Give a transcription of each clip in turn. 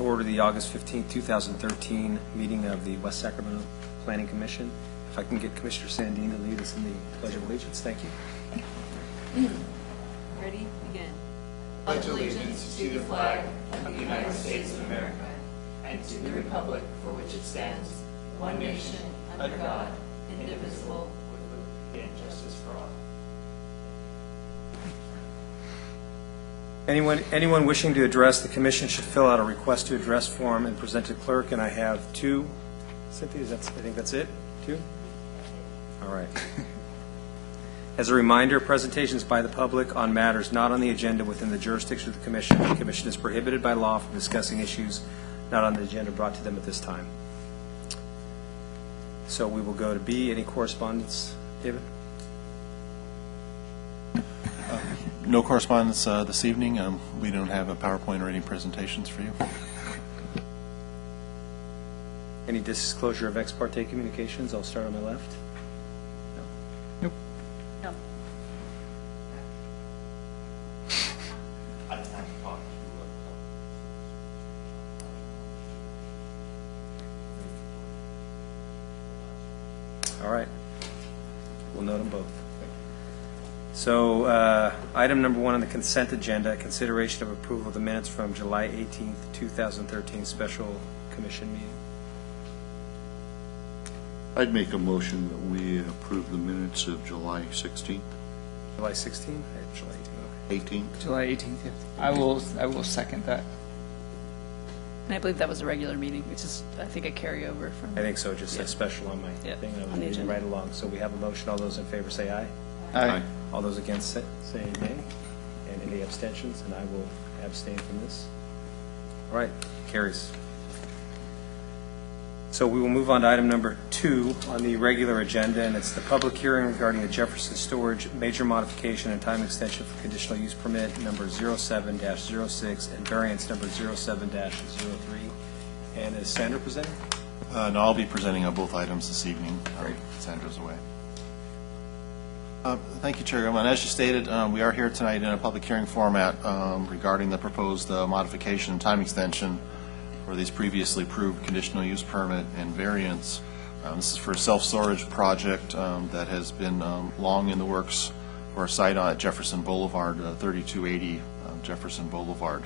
to order the August 15, 2013 meeting of the West Sacramento Planning Commission. If I can get Commissioner Sandine to lead us in the Pledge of Allegiance. Thank you. Ready? Begin. Pledge allegiance to the flag of the United States of America and to the republic for which it stands, one nation, under God, indivisible, with liberty and justice for all. Anyone wishing to address the commission should fill out a request to address form and present to clerk, and I have two. Cynthia, I think that's it? Two? All right. As a reminder, presentations by the public on matters not on the agenda within the jurisdiction of the commission. The commission is prohibited by law from discussing issues not on the agenda brought to them at this time. So we will go to B. Any correspondence, David? No correspondence this evening. We don't have a PowerPoint or any presentations for you. Any disclosure of ex parte communications? I'll start on my left. Nope. No. All right. We'll note them both. So item number 1 on the consent agenda, consideration of approval of the minutes from July 18th, 2013 special commission meeting. I'd make a motion that we approve the minutes of July 16th, July 16th? July 18th, okay. 18th. July 18th. I will second that. And I believe that was a regular meeting, which is, I think, a carryover from. I think so. It just says special on my thing. I was on the reading agenda. right along. So we have a motion. All those in favor say aye. Aye. All those against say nay. And any abstentions? And I will abstain from this. All right. Carries. So we will move on to item number 2 on the regular agenda, and it's the public hearing regarding the Jefferson Storage major modification and time extension for conditional use permit number 07-06 and variance number 07-03. And is Sandra presenting? No, I'll be presenting on both items this evening. Great. Sandra's away. Thank you, Chairman. As you stated, we are here tonight in a public hearing format regarding the proposed modification and time extension for these previously approved conditional use permit and variance. This is for a self-storage project that has been long in the works for a site on Jefferson Boulevard, 3280 Jefferson Boulevard.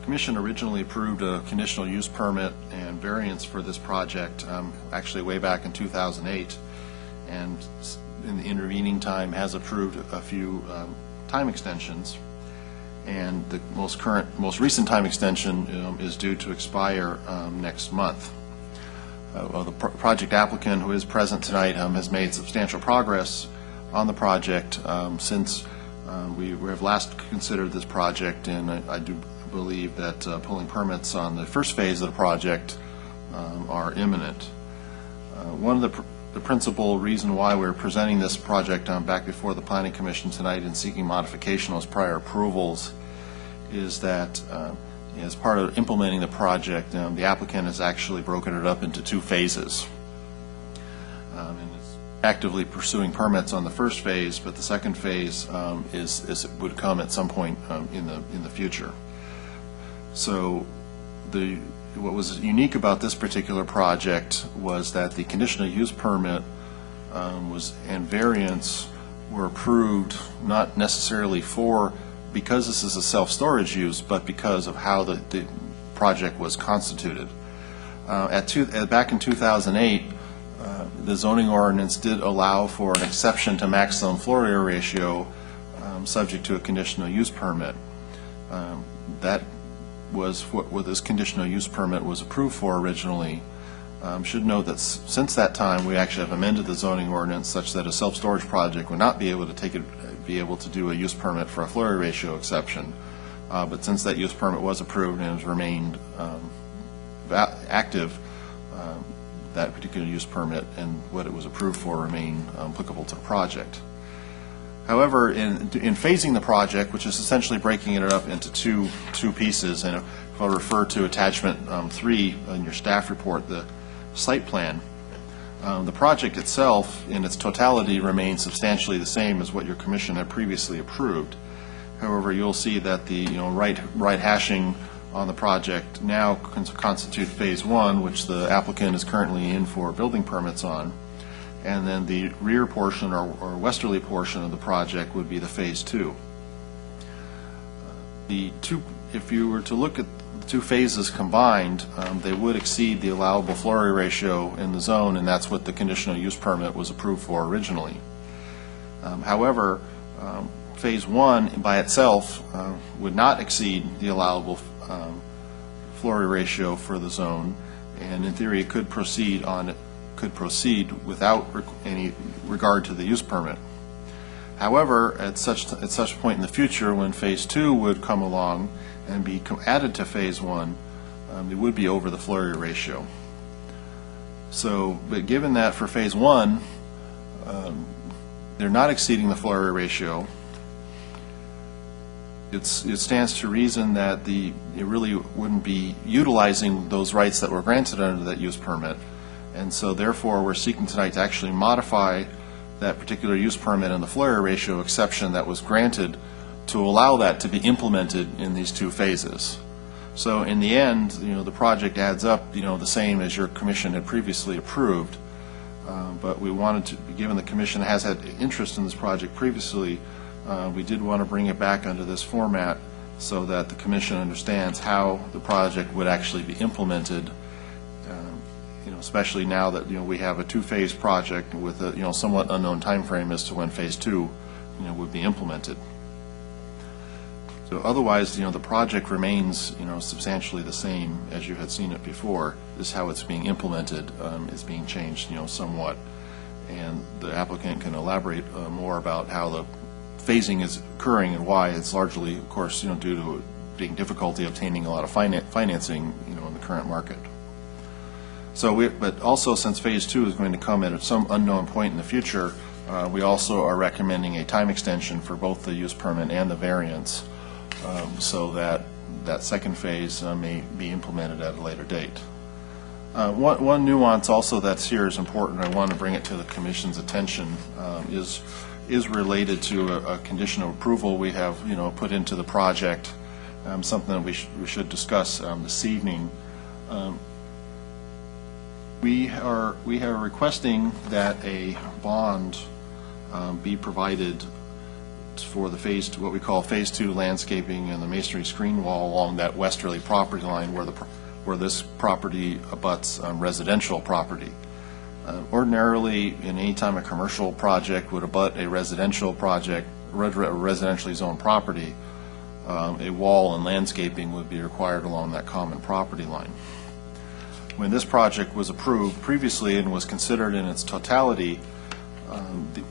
The Commission originally approved a conditional use permit and variance for this project actually way back in 2008, and in the intervening time has approved a few time extensions. And the most recent time extension is due to expire next month. The project applicant, who is present tonight, has made substantial progress on the project since we have last considered this project, and I do believe that pulling permits on the first phase of the project are imminent. One of the principal reason why we're presenting this project back before the Planning Commission tonight and seeking modification of those prior approvals is that as part of implementing the project, the applicant has actually broken it up into 2 phases. And is actively pursuing permits on the first phase, but the second phase would come at some point in the future. So what was unique about this particular project was that the conditional use permit and variance were approved not necessarily because this is a self-storage use, but because of how the project was constituted. Back in 2008, the zoning ordinance did allow for an exception to maximum floor area ratio subject to a conditional use permit. That was what this conditional use permit was approved for originally. Should note that since that time we actually have amended the zoning ordinance such that a self-storage project would not be able to do a use permit for a floor area ratio exception. But since that use permit was approved and has remained active, that particular use permit and what it was approved for remain applicable to the project. However, in phasing the project, which is essentially breaking it up into two pieces, and if I refer to attachment 3 in your staff report, the site plan, the project itself in its totality remains substantially the same as what your commission had previously approved. However, you'll see that the right hashing on the project now constitute Phase 1, which the applicant is currently in for building permits on. And then the rear portion or westerly portion of the project would be the Phase 2. If you were to look at the two phases combined, they would exceed the allowable floor area ratio in the zone, and that's what the conditional use permit was approved for originally. However, Phase 1 by itself would not exceed the allowable floor area ratio for the zone, and in theory it could proceed without any regard to the use permit. However, at such point in the future, when Phase 2 would come along and be added to Phase 1, it would be over the floor area ratio. So, but given that for Phase 1, they're not exceeding the floor area ratio, it stands to reason that it really wouldn't be utilizing those rights that were granted under that use permit. And so therefore, we're seeking tonight to actually modify that particular use permit and the floor area ratio exception that was granted to allow that to be implemented in these two phases. So in the end, the project adds up, the same as your commission had previously approved. But we wanted to, given the commission has had interest in this project previously, we did want to bring it back under this format so that the commission understands how the project would actually be implemented, especially now that we have a two-phase project with a somewhat unknown time frame as to when Phase 2 would be implemented. So otherwise, the project remains substantially the same as you had seen it before. This is how it's being implemented is being changed somewhat, and the applicant can elaborate more about how the phasing is occurring and why. It's largely, of course, due to being difficulty obtaining a lot of financing in the current market. So, but also since Phase 2 is going to come at some unknown point in the future, we also are recommending a time extension for both the use permit and the variance, so that that second phase may be implemented at a later date. One nuance also that's here is important. I want to bring it to the Commission's attention. Is related to a condition of approval we have put into the project, something that we should discuss this evening. We are requesting that a bond be provided for the what we call Phase 2 landscaping and the masonry screen wall along that westerly property line where this property abuts residential property. Ordinarily, in any time a commercial project would abut a residential project, residentially zoned property, a wall and landscaping would be required along that common property line. When this project was approved previously and was considered in its totality,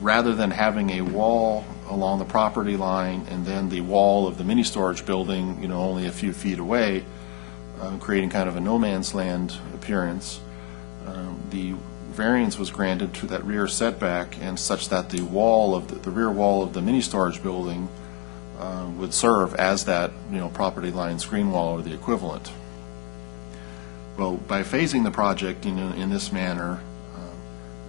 rather than having a wall along the property line and then the wall of the mini storage building, only a few feet away, creating kind of a no man's land appearance, the variance was granted to that rear setback, and such that the wall of the rear wall of the mini storage building would serve as that property line screen wall or the equivalent. Well, by phasing the project in this manner,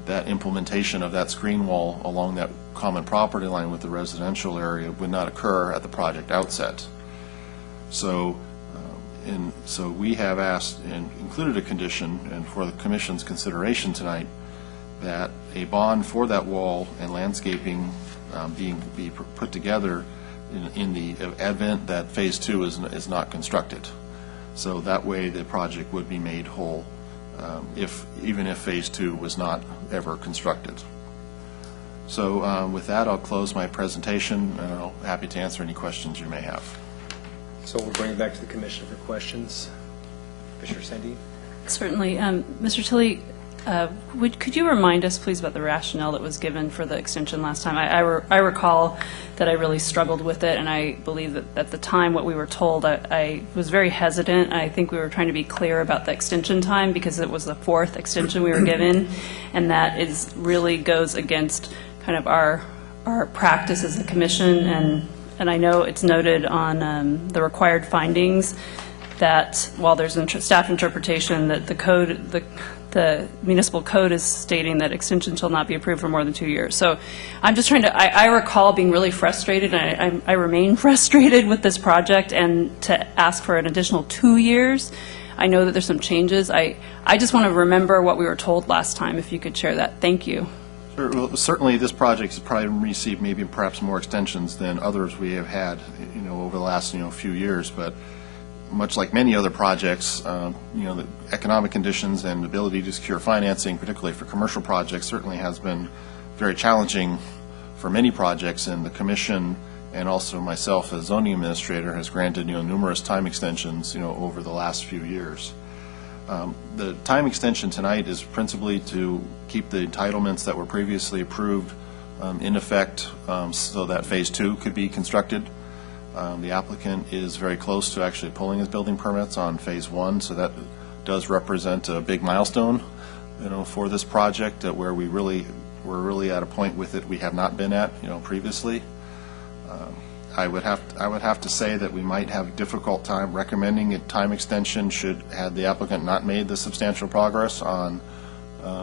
that implementation of that screen wall along that common property line with the residential area would not occur at the project outset. So so we have asked and included a condition, and for the Commission's consideration tonight, that a bond for that wall and landscaping be put together in the event that Phase 2 is not constructed. So that way the project would be made whole even if Phase 2 was not ever constructed. So with that, I'll close my presentation, and I'm happy to answer any questions you may have. So we'll bring it back to the commission for questions. Commissioner Sandin? Certainly. Mr. Tilley, could you remind us, please, about the rationale that was given for the extension last time? I recall that I really struggled with it, and I believe that at the time what we were told, I was very hesitant. I think we were trying to be clear about the extension time because it was the fourth extension we were given, and that really goes against kind of our practice as a commission, and I know it's noted on the required findings that while there's staff interpretation that the code, the municipal code is stating that extension shall not be approved for more than 2 years. So I'm just trying to, I recall being really frustrated, and I remain frustrated with this project, and to ask for an additional 2 years. I know that there's some changes. I just want to remember what we were told last time, if you could share that. Thank you. Sure. Well, certainly, this project has probably received maybe perhaps more extensions than others we have had, over the last, few years. But much like many other projects, the economic conditions and ability to secure financing, particularly for commercial projects, certainly has been very challenging for many projects. And the commission and also myself as zoning administrator has granted, numerous time extensions, over the last few years. The time extension tonight is principally to keep the entitlements that were previously approved in effect, so that Phase 2 could be constructed. The applicant is very close to actually pulling his building permits on Phase 1, so that does represent a big milestone, for this project, where we're really at a point with it we have not been at, previously. I would have to say that we might have a difficult time recommending a time extension had the applicant not made the substantial progress on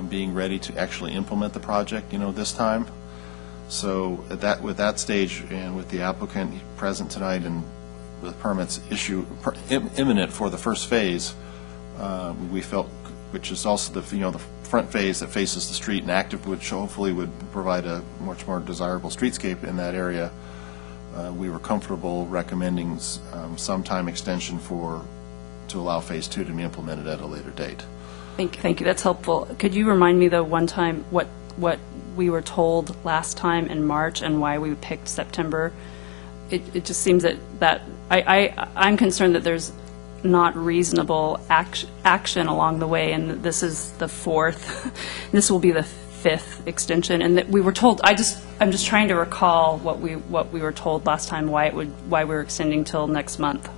being ready to actually implement the project, this time. So with that stage, and with the applicant present tonight and with permits imminent for the first phase, we felt, which is also the front phase that faces the street and active, which hopefully would provide a much more desirable streetscape in that area. We were comfortable recommending some time extension to allow Phase 2 to be implemented at a later date. Thank you. That's helpful. Could you remind me, though, one time what we were told last time in March and why we picked September? It just seems that I'm concerned that there's not reasonable action along the way, and this is the fourth. This will be the fifth extension, and that we were told. I'm just trying to recall what we were told last time. Why we were extending till next month.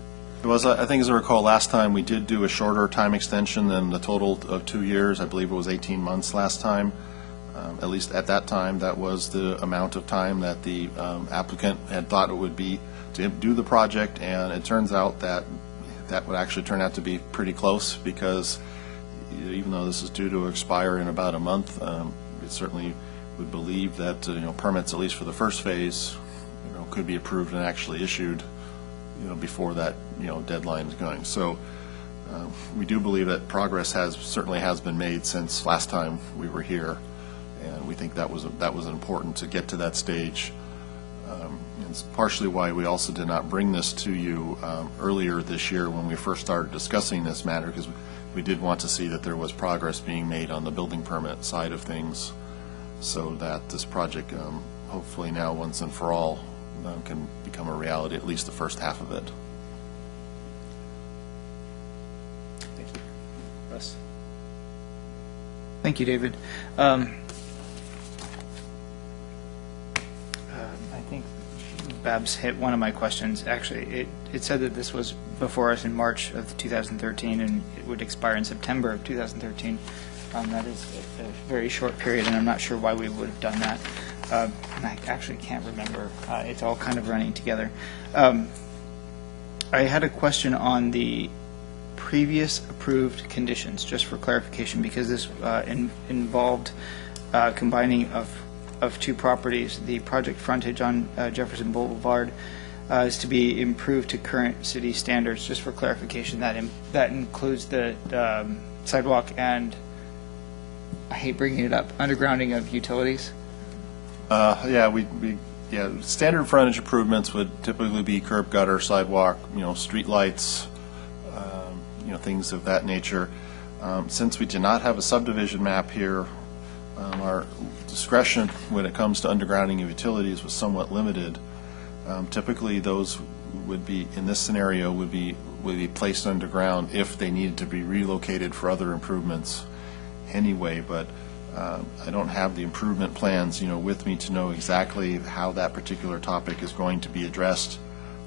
It was, I think, as I recall, last time we did do a shorter time extension than the total of 2 years. I believe it was 18 months last time. At least at that time, that was the amount of time that the applicant had thought it would be to do the project, and it turns out that would actually turn out to be pretty close, because even though this is due to expire in about a month, it certainly would believe that permits, at least for the first phase, could be approved and actually issued before that deadline is going. So we do believe that progress certainly has been made since last time we were here, and we think that was important to get to that stage. It's partially why we also did not bring this to you earlier this year when we first started discussing this matter, because we did want to see that there was progress being made on the building permit side of things, so that this project, hopefully now once and for all, can become a reality, at least the first half of it. Thank you. Russ? Thank you, David. I think Babs hit one of my questions. Actually, it said that this was before us in March of 2013, and it would expire in September of 2013. That is a very short period, and I'm not sure why we would have done that. And I actually can't remember. It's all kind of running together. I had a question on the previous approved conditions, just for clarification, because this involved combining of two properties. The project frontage on Jefferson Boulevard is to be improved to current city standards. Just for clarification, that includes the sidewalk and, I hate bringing it up, undergrounding of utilities? Yeah, standard frontage improvements would typically be curb, gutter, sidewalk, street lights, things of that nature. Since we do not have a subdivision map here, our discretion when it comes to undergrounding of utilities was somewhat limited. Typically, those would be, in this scenario, would be placed underground if they needed to be relocated for other improvements anyway, but I don't have the improvement plans, with me to know exactly how that particular topic is going to be addressed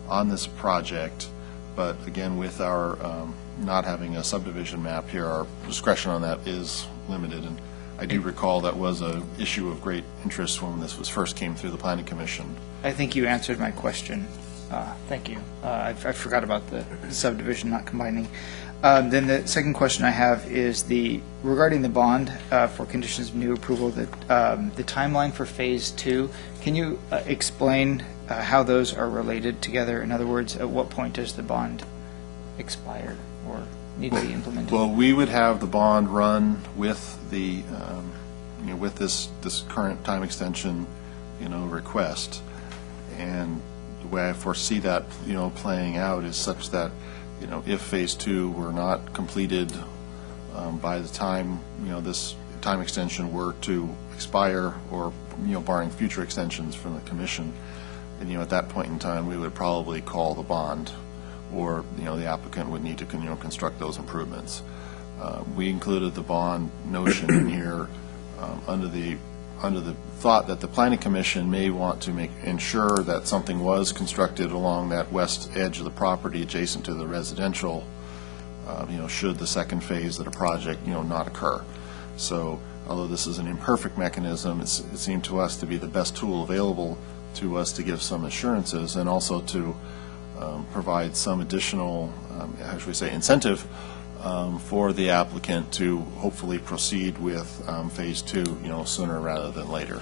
on this project. But again, with our not having a subdivision map here, our discretion on that is limited. And I do recall that was an issue of great interest when this first came through the Planning Commission. I think you answered my question. Thank you. I forgot about the subdivision not combining. Then the second question I have is regarding the bond for conditions of new approval, the timeline for Phase 2. Can you explain how those are related together? In other words, at what point does the bond expire or need to be implemented? Well, we would have the bond run with the, with this current time extension, request. And the way I foresee that, playing out is such that, if Phase 2 were not completed by the time, this time extension were to expire, or, barring future extensions from the commission, and, at that point in time, we would probably call the bond, or, the applicant would need to, construct those improvements. We included the bond notion in here under the thought that the planning commission may want to ensure that something was constructed along that west edge of the property adjacent to the residential, should the second phase of the project, not occur. So, although this is an imperfect mechanism, it seemed to us to be the best tool available to us to give some assurances, and also to provide some additional, how should we say, incentive for the applicant to hopefully proceed with Phase 2, sooner rather than later.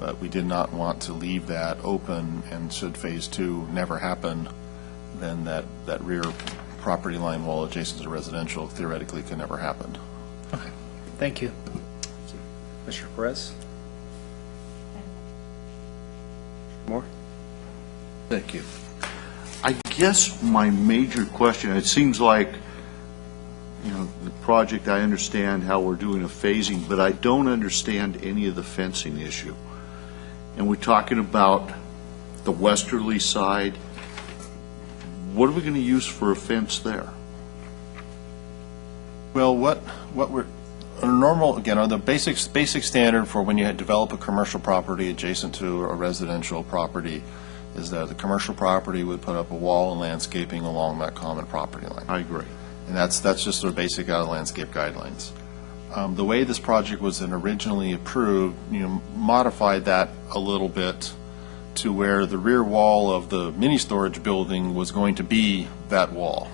But we did not want to leave that open, and should Phase 2 never happen, then that rear property line wall adjacent to residential theoretically could never happen. Okay. Thank you. Commissioner Perez? More? Thank you. I guess my major question, it seems like, the project, I understand how we're doing a phasing, but I don't understand any of the fencing issue. And we're talking about the westerly side. What are we going to use for a fence there? Well, what we're, a normal, again, on the basic standard for when you develop a commercial property adjacent to a residential property is that the commercial property would put up a wall and landscaping along that common property line. I agree. And that's just sort of basic landscape guidelines. The way this project was then originally approved, modified that a little bit to where the rear wall of the mini storage building was going to be that wall,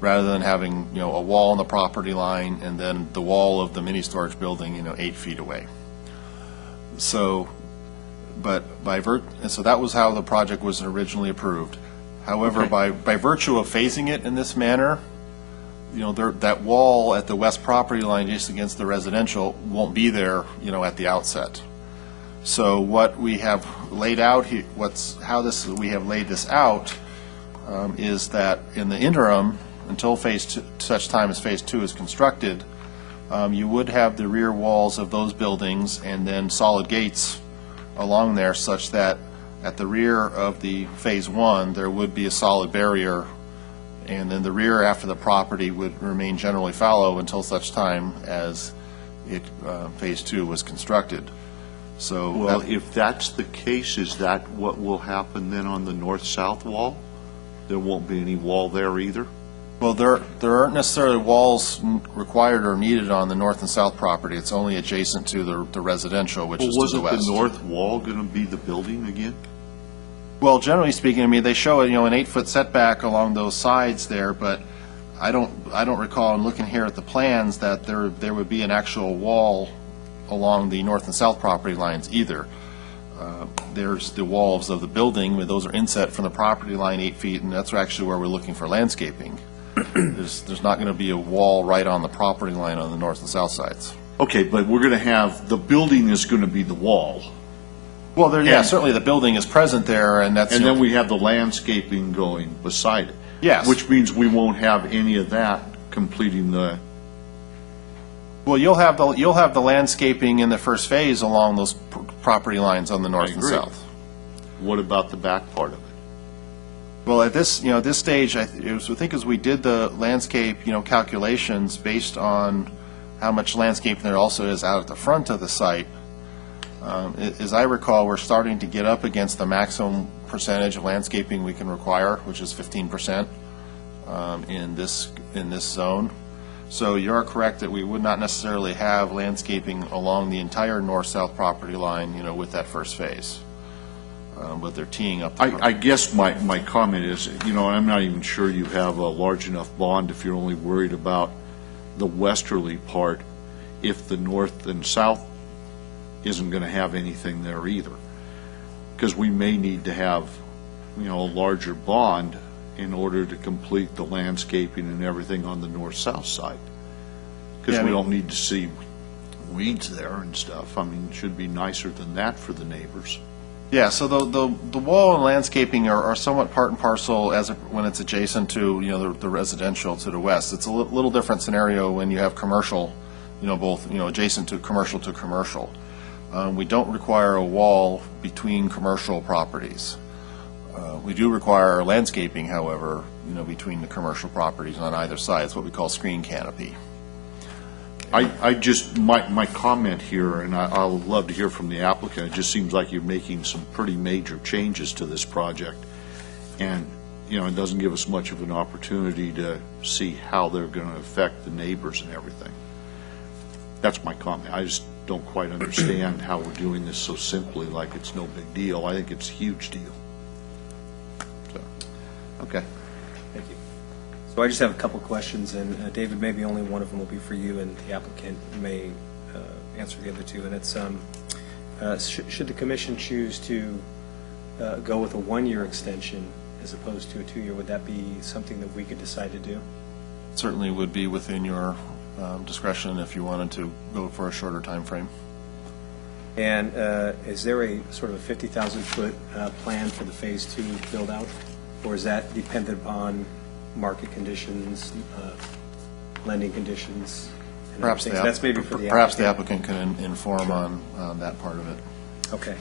rather than having, a wall on the property line and then the wall of the mini storage building, 8 feet away. So, but so that was how the project was originally approved. However, Okay. by virtue of phasing it in this manner, that wall at the west property line just against the residential won't be there, at the outset. So what we have laid out here, we have laid this out is that in the interim, until Phase 2, such time as Phase 2 is constructed, you would have the rear walls of those buildings and then solid gates along there, such that at the rear of the Phase 1, there would be a solid barrier, and then the rear after the property would remain generally fallow until such time as Phase 2 was constructed. So, Well, if that's the case, is that what will happen then on the north-south wall? There won't be any wall there either? well, there aren't necessarily walls required or needed on the north and south property. It's only adjacent to the residential, which Well, is to the wasn't west. the north wall going to be the building again? Well, generally speaking, they show an 8-foot setback along those sides there, but I don't recall, in looking here at the plans, that there would be an actual wall along the north and south property lines either. There's the walls of the building, but those are inset from the property line 8 feet, and that's actually where we're looking for landscaping. There's not going to be a wall right on the property line on the north and south sides. Okay, but we're going to have, the building is going to be the wall. Well, certainly the building is present there, and that's... And then we have the landscaping going beside it. Yes. Which means we won't have any of that completing the, Well, you'll have the landscaping in the first phase along those property lines on the north and agree. south. what about the back part of it? Well, at this, this stage, I think as we did the landscape, calculations based on how much landscaping there also is out at the front of the site, as I recall, we're starting to get up against the maximum percentage of landscaping we can require, which is 15% in this zone. So you're correct that we would not necessarily have landscaping along the entire north-south property line, with that first phase. but they're teeing up. the I guess my comment is, you know, I'm not even sure you have a large enough bond if you're only worried about the westerly part, if the north and south isn't going to have anything there either. Because we may need to have, you know, a larger bond in order to complete the landscaping and everything on the north-south side. Because Yeah, I we mean- don't need to see weeds there and stuff. I mean, it should be nicer than that for the neighbors. Yeah, so the wall and landscaping are somewhat part and parcel when it's adjacent to, you know, the residential to the west. It's a little different scenario when you have commercial, you know, both, you know, adjacent to commercial to commercial. We don't require a wall between commercial properties. We do require landscaping, however, you know, between the commercial properties on either side. It's what we call screen canopy. I just, my comment here, and I'll love to hear from the applicant, it just seems like you're making some pretty major changes to this project. And, you know, it doesn't give us much of an opportunity to see how they're going to affect the neighbors and everything. That's my comment. I just don't quite understand how we're doing this so simply, like it's no big deal. I think it's a huge deal. So, Okay. Thank you. So I just have a couple questions, and David, maybe only one of them will be for you, and the applicant may answer the other two. And it's, should the commission choose to go with a one-year extension as opposed to a two-year, would that be something that we could decide to do? Certainly would be within your discretion if you wanted to go for a shorter time frame. And is there a sort of a 50,000-foot plan for the Phase 2 build-out? Or is that dependent on market conditions, lending conditions? And Perhaps everything? So that's maybe for the perhaps the applicant. applicant can inform on that part of it. Okay.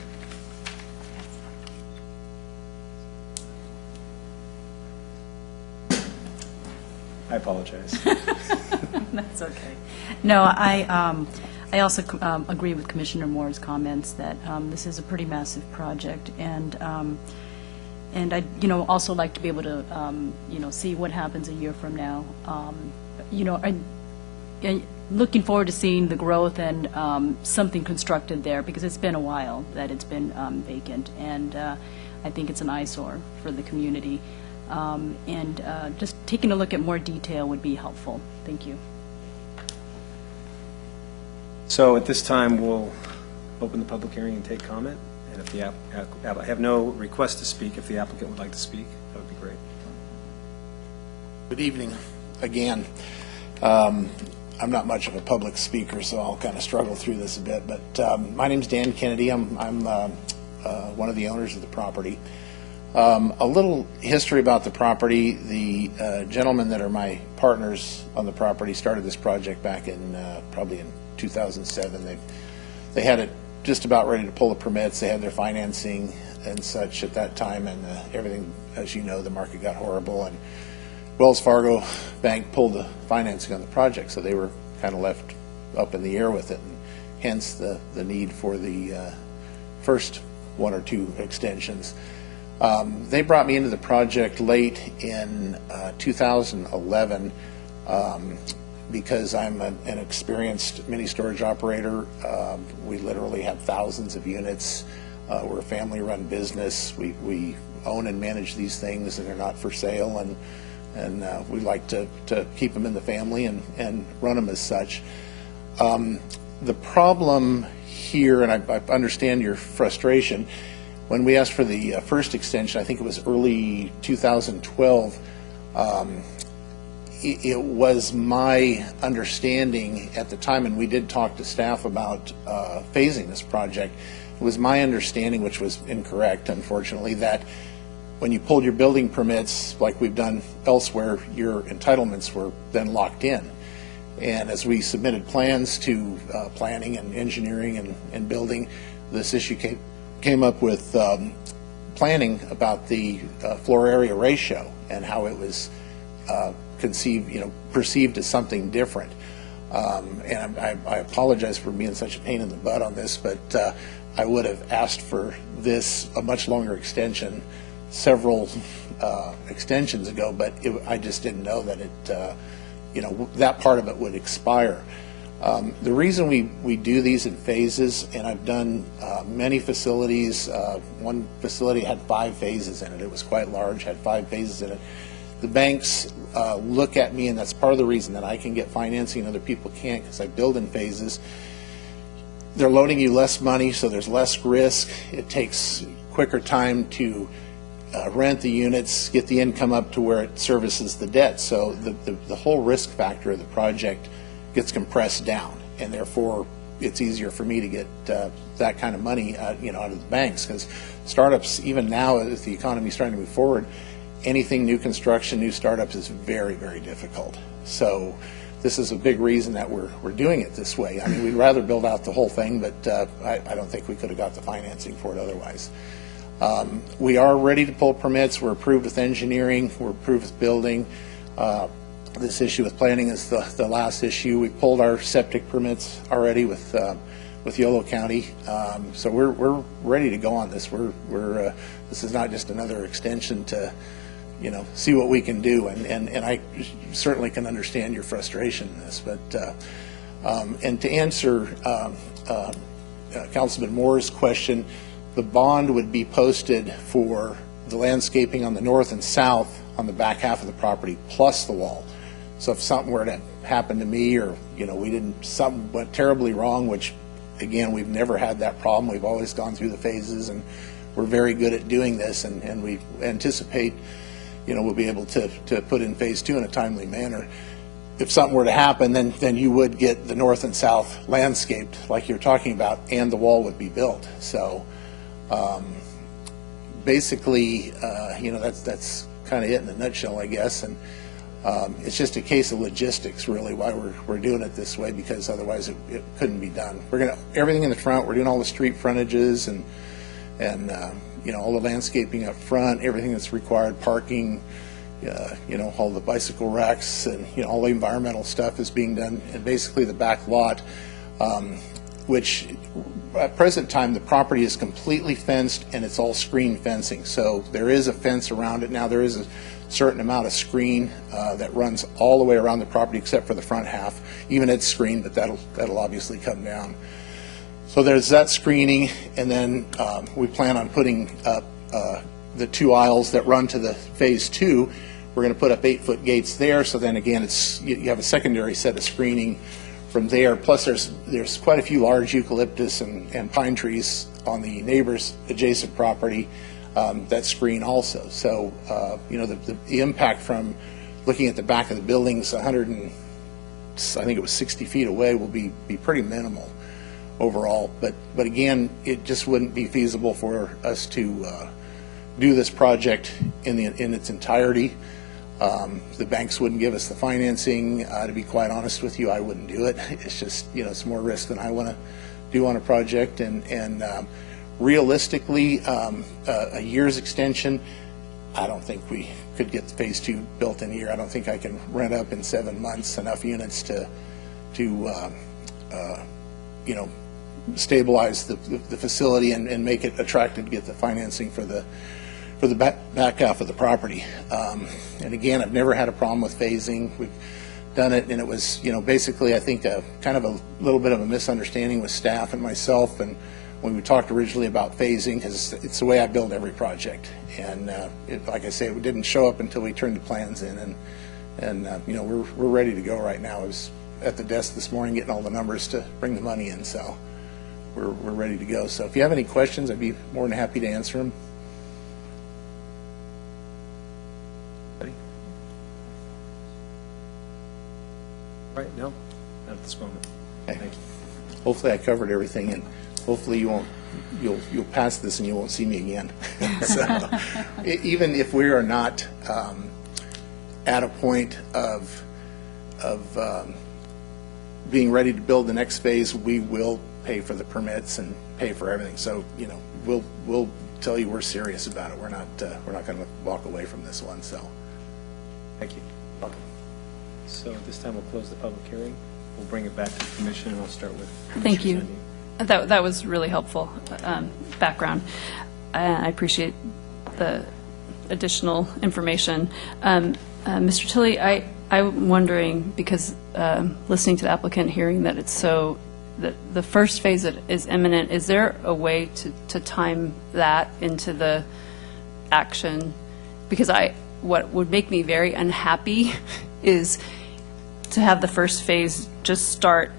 I apologize. That's okay. No, I also agree with Commissioner Moore's comments that this is a pretty massive project, and I'd, you know, also like to be able to, you know, see what happens a year from now. You know, I'm looking forward to seeing the growth and something constructed there, because it's been a while that it's been vacant, and I think it's an eyesore for the community. And just taking a look at more detail would be helpful. Thank you. So at this time, we'll open the public hearing and take comment. And if the I have no request to speak. If the applicant would like to speak, that would be great. Good evening, again. I'm not much of a public speaker, so I'll kind of struggle through this a bit. But my name's Dan Kennedy. I'm one of the owners of the property. A little history about the property. The gentlemen that are my partners on the property started this project back in probably in 2007. They had it just about ready to pull the permits. They had their financing and such at that time, and everything, as you know, the market got horrible, and Wells Fargo Bank pulled the financing on the project, so they were kind of left up in the air with it, and hence the need for the first one or two extensions. They brought me into the project late in 2011 because I'm an experienced mini storage operator. We literally have thousands of units. We're a family-run business. We own and manage these things, and they're not for sale, and we like to keep them in the family and run them as such. The problem here, and I understand your frustration, when we asked for the first extension, I think it was early 2012, it was my understanding at the time, and we did talk to staff about phasing this project, it was my understanding, which was incorrect, unfortunately, that when you pulled your building permits, like we've done elsewhere, your entitlements were then locked in. And as we submitted plans to planning and engineering and building, this issue came up with planning about the floor area ratio and how it was conceived, you know, perceived as something different. And I apologize for being such a pain in the butt on this, but I would have asked for this, a much longer extension, several extensions ago, but I just didn't know that it, you know, that part of it would expire. The reason we do these in phases, and I've done many facilities, one facility had 5 phases in it. It was quite large, had 5 phases in it. The banks look at me, and that's part of the reason that I can get financing and other people can't, because I build in phases. They're loaning you less money, so there's less risk. It takes quicker time to rent the units, get the income up to where it services the debt. So the whole risk factor of the project gets compressed down, and therefore it's easier for me to get that kind of money out of the banks, because startups, even now as the economy is starting to move forward, anything new construction, new startups is very, very difficult. So this is a big reason that we're doing it this way. I mean, we'd rather build out the whole thing, but I don't think we could have got the financing for it otherwise. We are ready to pull permits. We're approved with engineering. We're approved with building. This issue with planning is the last issue. We pulled our septic permits already with Yolo County, so we're ready to go on this. This is not just another extension to see what we can do, and I certainly can understand your frustration in this. But and to answer Councilman Moore's question, the bond would be posted for the landscaping on the north and south on the back half of the property plus the wall. So if something were to happen to me, or something went terribly wrong, which again we've never had that problem. We've always gone through the phases, and we're very good at doing this, and we anticipate we'll be able to put in phase 2 in a timely manner. If something were to happen, then you would get the north and south landscaped like you're talking about, and the wall would be built. So basically, that's kind of it in a nutshell, I guess. And it's just a case of logistics, really, why we're doing it this way, because otherwise it couldn't be done. We're going to everything in the front. We're doing all the street frontages and all the landscaping up front, everything that's required, parking, all the bicycle racks, and all the environmental stuff is being done. And basically the back lot, which at present time the property is completely fenced, and it's all screen fencing. So there is a fence around it now. There is a certain amount of screen that runs all the way around the property except for the front half. Even it's screened, but that'll obviously come down. So there's that screening, and then we plan on putting up the 2 aisles that run to the phase 2. We're going to put up 8-foot gates there. So then again, you have a secondary set of screening from there. Plus, there's quite a few large eucalyptus and pine trees on the neighbor's adjacent property that screen also. So the impact from looking at the back of the buildings, I think it was 60 feet away, will be pretty minimal overall. But again, it just wouldn't be feasible for us to do this project in its entirety. The banks wouldn't give us the financing. To be quite honest with you, I wouldn't do it. It's just it's more risk than I want to do on a project. And realistically, a year's extension, I don't think we could get phase 2 built in a year. I don't think I can rent up in 7 months enough units to stabilize the facility and make it attractive to get the financing for the back half of the property. And again, I've never had a problem with phasing. We've done it, and it was basically, I think, kind of a little bit of a misunderstanding with staff and myself, and when we talked originally about phasing, because it's the way I build every project. And like I say, it didn't show up until we turned the plans in, and we're ready to go right now. I was at the desk this morning getting all the numbers to bring the money in, so we're ready to go. So if you have any questions, I'd be more than happy to answer them. Ready? Right, no, not at this moment. Okay. Thank you. Hopefully I covered everything, and hopefully you'll pass this and you won't see me again. So, even if we are not at a point of being ready to build the next phase, we will pay for the permits and pay for everything. So we'll tell you we're serious about it. We're not going to walk away from this one. So Thank you. Welcome. So at this time, we'll close the public hearing. We'll bring it back to the commission, and I'll start with Thank Commissioner you. Sundin. That was really helpful background. I appreciate the additional information. Mr. Tilley, I'm wondering, because listening to the applicant, hearing that it's so, that the first phase that is imminent, is there a way to time that into the action? Because what would make me very unhappy is to have the first phase just start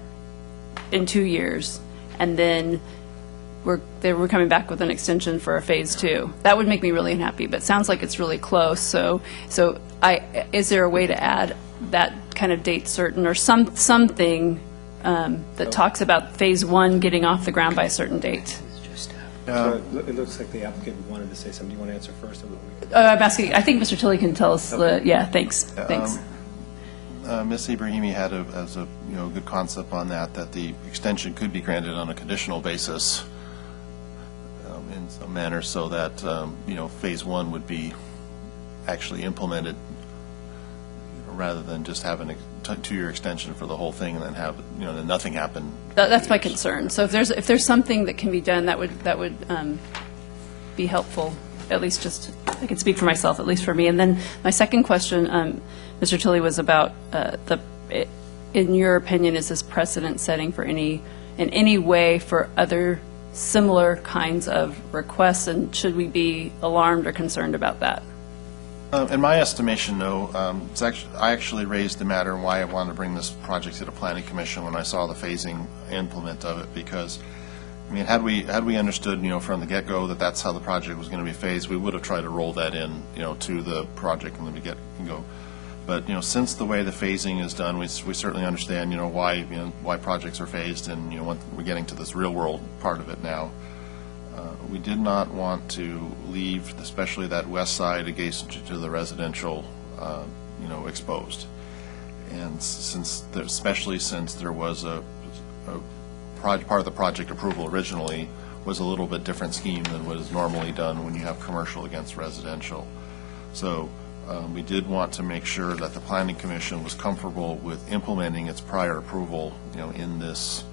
in 2 years, and then we're coming back with an extension for a phase 2. That would make me really unhappy, but it sounds like it's really close. So is there a way to add that kind of date certain or something that talks about phase 1 getting off the ground by a certain date? So it looks like the applicant wanted to say something. Do you want to answer first? I'm asking, I think Mr. Tilley can tell us, yeah, thanks. Ms. Ibrahimi had as a good concept on that the extension could be granted on a conditional basis in some manner, so that phase 1 would be actually implemented rather than just having a 2-year extension for the whole thing and then have then nothing happen. That's my concern. So if there's something that can be done that would be helpful, at least just, I can speak for myself, at least for me. And then my second question, Mr. Tilley, was about in your opinion, is this precedent setting for in any way for other similar kinds of requests, and should we be alarmed or concerned about that? In my estimation, no. I actually raised the matter and why I wanted to bring this project to the Planning Commission when I saw the phasing implement of it, because I mean, had we understood, from the get-go that that's how the project was going to be phased, we would have tried to roll that in, to the project from the get-go. But since the way the phasing is done, we certainly understand, why projects are phased, and when we're getting to this real-world part of it now. We did not want to leave, especially that west side adjacent to the residential, exposed. And especially since there was part of the project approval originally was a little bit different scheme than what is normally done when you have commercial against residential. So we did want to make sure that the Planning Commission was comfortable with implementing its prior approval, in this,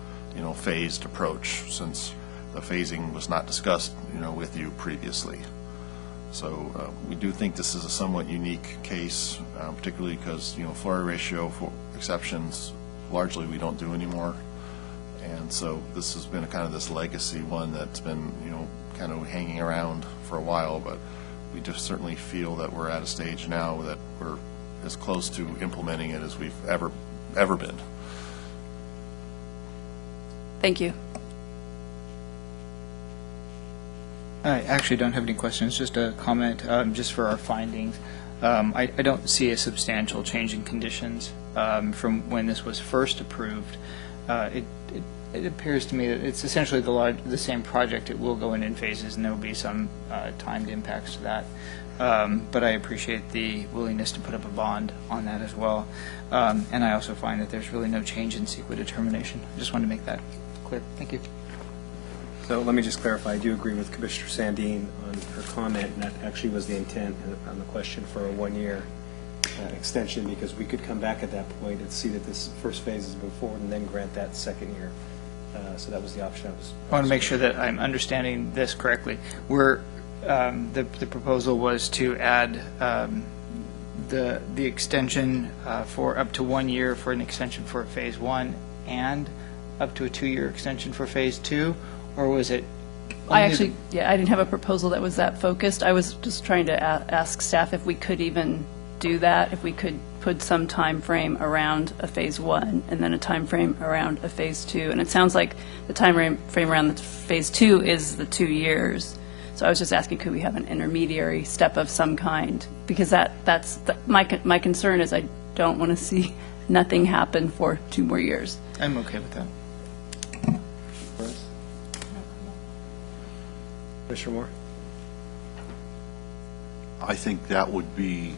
phased approach, since the phasing was not discussed, with you previously. So we do think this is a somewhat unique case, particularly because, Florida ratio for exceptions, largely we don't do anymore. And so this has been a kind of this legacy one that's been, kind of hanging around for a while, but we just certainly feel that we're at a stage now that we're as close to implementing it as we've ever been. Thank you. I actually don't have any questions, just a comment, just for our findings. I don't see a substantial change in conditions from when this was first approved. It appears to me that it's essentially the same project. It will go in phases, and there will be some timed impacts to that. But I appreciate the willingness to put up a bond on that as well. And I also find that there's really no change in CEQA determination. I just wanted to make that clear. Thank you. So let me just clarify. I do agree with Commissioner Sandine on her comment, and that actually was the intent on the question for a 1-year extension, because we could come back at that point and see that this first phase has moved forward and then grant that second year. So that was the option I want to make sure that I'm understanding this correctly. The proposal was to add the extension for up to 1 year for an extension for phase 1 and up to a 2-year extension for phase 2, or was it? I didn't have a proposal that was that focused. I was just trying to ask staff if we could even do that, if we could put some time frame around a phase 1 and then a time frame around a phase 2. And it sounds like the time frame around the phase 2 is the 2 years. So I was just asking, could we have an intermediary step of some kind? Because my concern is I don't want to see nothing happen for 2 more years. I'm okay with that. Commissioner Moore? I think that would be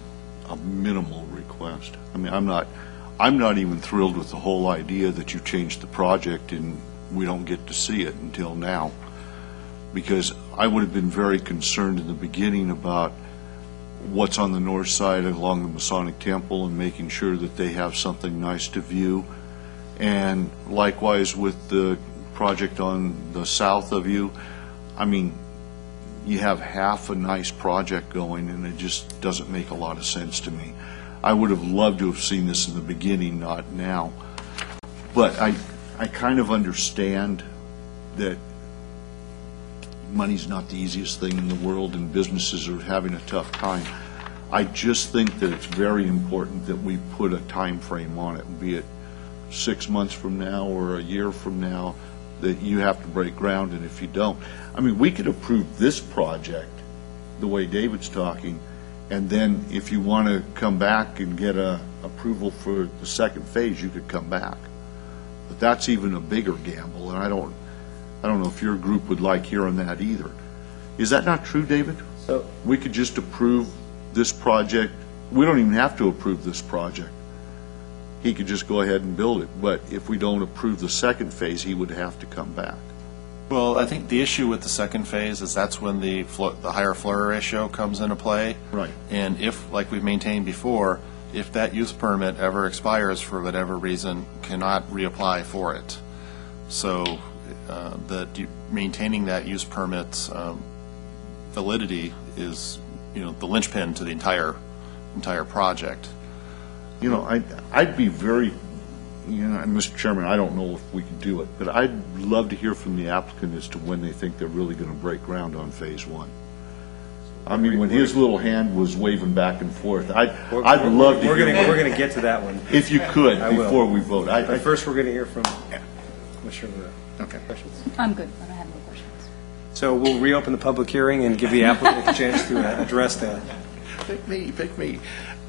a minimal request. I mean, I'm not even thrilled with the whole idea that you changed the project and we don't get to see it until now, because I would have been very concerned in the beginning about what's on the north side along the Masonic Temple and making sure that they have something nice to view. And likewise with the project on the south of you, I mean, you have half a nice project going, and it just doesn't make a lot of sense to me. I would have loved to have seen this in the beginning, not now. But I kind of understand that money's not the easiest thing in the world, and businesses are having a tough time. I just think that it's very important that we put a time frame on it, be it 6 months from now or a year from now, that you have to break ground, and if you don't, I mean, we could approve this project the way David's talking, and then if you want to come back and get a approval for the second phase, you could come back. But that's even a bigger gamble, and I don't know if your group would like hearing that either. Is that not true, David? So, We could just approve this project. We don't even have to approve this project. He could just go ahead and build it. But if we don't approve the second phase, he would have to come back. Well, I think the issue with the second phase is that's when the higher floor ratio comes into play. Right. And if, like we've maintained before, if that use permit ever expires for whatever reason, cannot reapply for it. So maintaining that use permit's validity is, the linchpin to the entire project. You know, I'd be very, and Mr. Chairman, I don't know if we can do it, but I'd love to hear from the applicant as to when they think they're really going to break ground on phase one. I mean, when his little hand was waving back and forth, I'd love to hear. We're going to get to that one. If you could, I will. before we vote. But first, we're going to hear from Commissioner Lura. Okay. Questions? I'm good. I don't have no questions. So we'll reopen the public hearing and give the applicant a chance to address that. Pick me.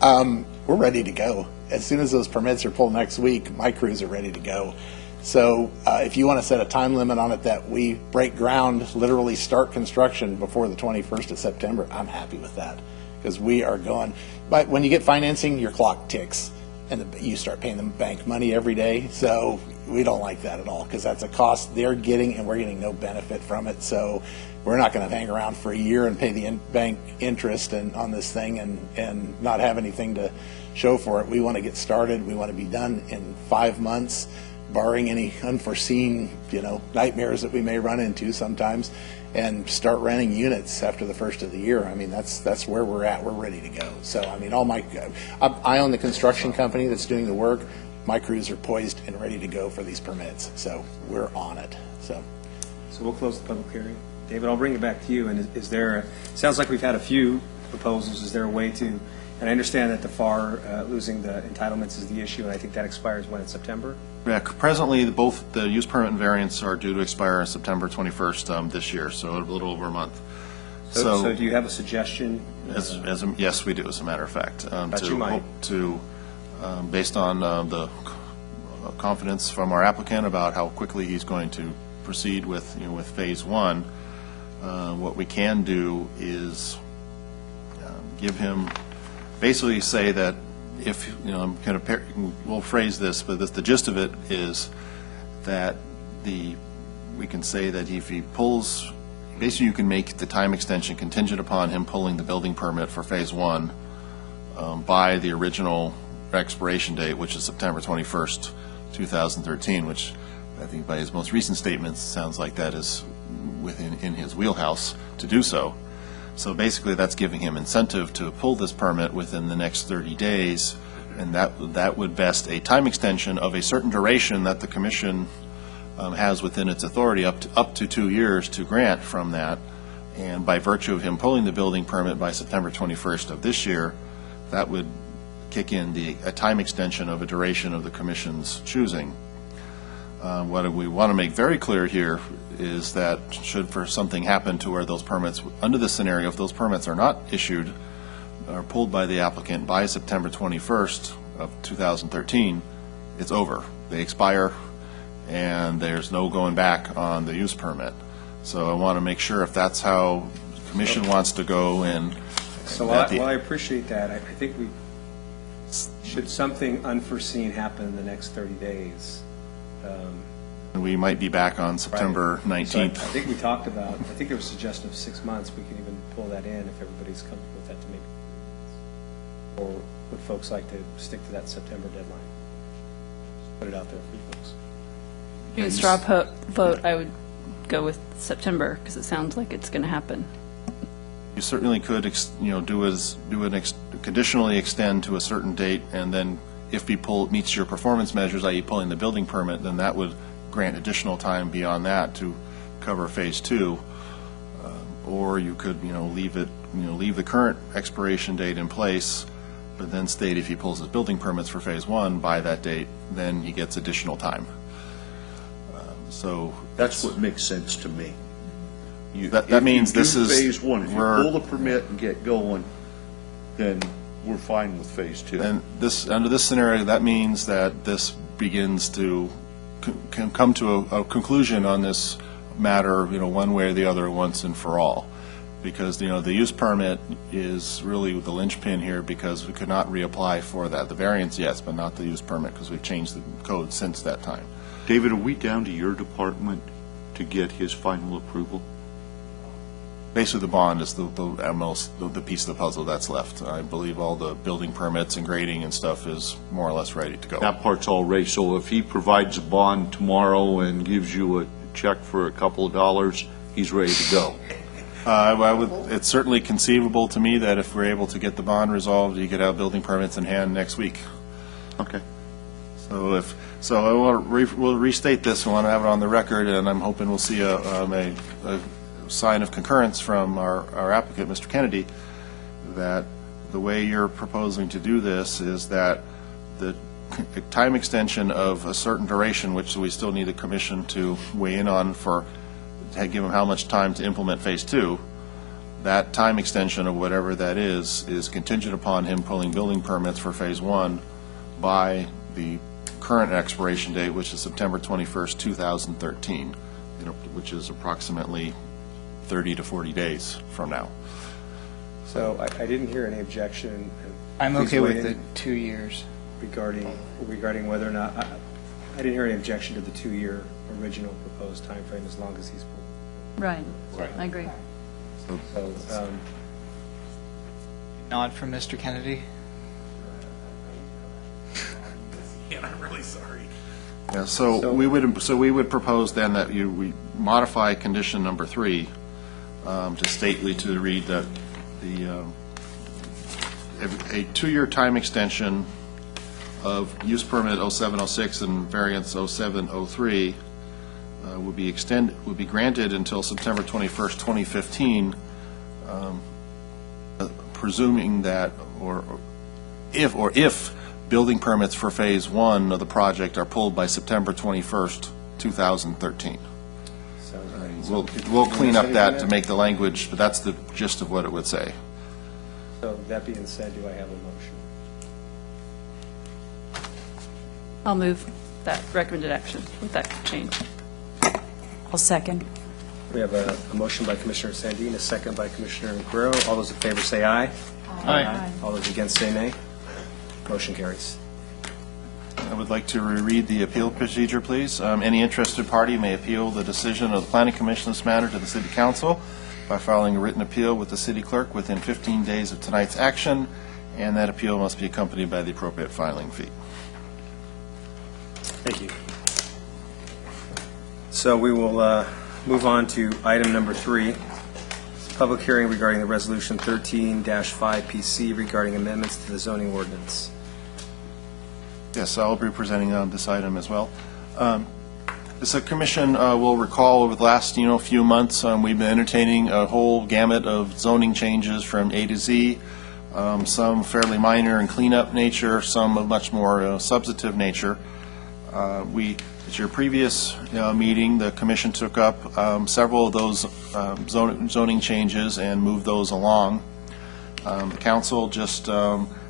We're ready to go. As soon as those permits are pulled next week, my crews are ready to go. So if you want to set a time limit on it that we break ground, literally start construction before the 21st of September, I'm happy with that, because we are going. But when you get financing, your clock ticks, and you start paying them bank money every day. So we don't like that at all, because that's a cost they're getting, and we're getting no benefit from it. So we're not going to hang around for a year and pay the bank interest on this thing and not have anything to show for it. We want to get started. We want to be done in 5 months, barring any unforeseen, nightmares that we may run into sometimes, and start renting units after the first of the year. I mean, that's where we're at. We're ready to go. So, I mean, I own the construction company that's doing the work. My crews are poised and ready to go for these permits. So we're on it. So we'll close the public hearing. David, I'll bring it back to you. And sounds like we've had a few proposals. Is there a way to, and I understand that the FAR losing the entitlements is the issue, and I think that expires when, in September? Yeah, presently, both the use permit and variance are due to expire on September 21st this year, so a little over a month. So do you have a suggestion? Yes, we do, as a matter of fact. You might. Based on the confidence from our applicant about how quickly he's going to proceed with phase one, what we can do is give him, basically say that if, we'll phrase this, but the gist of it is that we can say that if he pulls, basically you can make the time extension contingent upon him pulling the building permit for phase one by the original expiration date, which is September 21st, 2013, which I think by his most recent statements sounds like that is in his wheelhouse to do so. So basically that's giving him incentive to pull this permit within the next 30 days, and that would vest a time extension of a certain duration that the commission has within its authority up to 2 years to grant from that. And by virtue of him pulling the building permit by September 21st of this year, that would kick in a time extension of a duration of the commission's choosing. What we want to make very clear here is that should for something happen to where those permits, under this scenario, if those permits are not issued or pulled by the applicant by September 21st of 2013, it's over. They expire, and there's no going back on the use permit. So I want to make sure if that's how the commission wants to go and. So while I appreciate that, I think should something unforeseen happen in the next 30 days, we might be back on September 19th. So I think we talked about, I think there was a suggestion of 6 months. We can even pull that in if everybody's comfortable with that to maybe. Or would folks like to stick to that September deadline? Just put it out there for you folks. Doing straw vote, I would go with September because it sounds like it's going to happen. you certainly could, conditionally extend to a certain date, and then if he meets your performance measures, i.e. pulling the building permit, then that would grant additional time beyond that to cover Phase 2. Or you could, leave the current expiration date in place, but then state if he pulls his building permits for Phase 1 by that date, then he gets additional time. So That's what makes sense to me. that means this is... Phase 1, if you we're- pull the permit and get going, then we're fine with Phase 2. And under this scenario, that means that this begins to can come to a conclusion on this matter, one way or the other, once and for all. Because, the use permit is really the linchpin here, because we could not reapply for that. The variance, yes, but not the use permit, because we've changed the code since that time. David, are we down to your department to get his final approval? Basically, the bond is the piece of the puzzle that's left. I believe all the building permits and grading and stuff is more or less ready to go. That part's all ready, so if he provides a bond tomorrow and gives you a check for a couple of dollars, he's ready to go. It's certainly conceivable to me that if we're able to get the bond resolved, you could have building permits in hand next week. Okay. We'll restate this, we want to have it on the record, and I'm hoping we'll see a sign of concurrence from our applicant, Mr. Kennedy, that the way you're proposing to do this is that the time extension of a certain duration, which we still need the commission to weigh in on to give them how much time to implement Phase 2, that time extension of whatever that is contingent upon him pulling building permits for Phase 1 by the current expiration date, which is September 21st, 2013, which is approximately 30 to 40 days from now. So I didn't hear any objection. I'm Please okay weigh with the in 2 years. regarding whether or not, I didn't hear any objection to the 2-year original proposed timeframe, as long as he's pulled. Right. I agree. So, Nod from Mr. Kennedy. Yeah, so we would propose then that we modify condition number 3 to read that a 2-year time extension of use permit 0706 and variance 0703 would be granted until September 21st, 2015, presuming that, or if building permits for Phase 1 of the project are pulled by September 21st, 2013. sounds right. We'll clean up that to make the language, but that's the gist of what it would say. So that being said, do I have a motion? I'll move that recommended action with that change. I'll second. We have a motion by Commissioner Sandine, a second by Commissioner Guerrero. All those in favor say aye. Aye. All those against say nay. Motion carries. I would like to reread the appeal procedure, please. Any interested party may appeal the decision of the Planning Commission in this matter to the City Council by filing a written appeal with the City Clerk within 15 days of tonight's action, and that appeal must be accompanied by the appropriate filing fee. Thank you. So we will move on to item number 3, public hearing regarding the Resolution 13-5PC regarding amendments to the zoning ordinance. Yes, I'll be presenting this item as well. As the commission will recall, over the last few months, we've been entertaining a whole gamut of zoning changes from A to Z, some fairly minor and cleanup nature, some of much more substantive nature. At your previous meeting, the commission took up several of those zoning changes and moved those along. The council just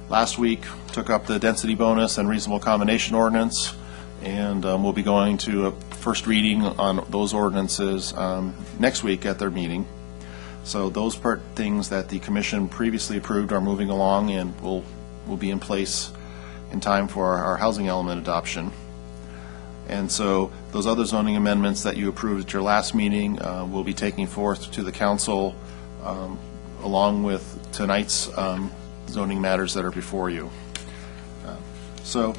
last week took up the density bonus and reasonable combination ordinance, and we'll be going to a first reading on those ordinances next week at their meeting. So those things that the commission previously approved are moving along and will be in place in time for our housing element adoption. And so those other zoning amendments that you approved at your last meeting will be taking forth to the council along with tonight's zoning matters that are before you. So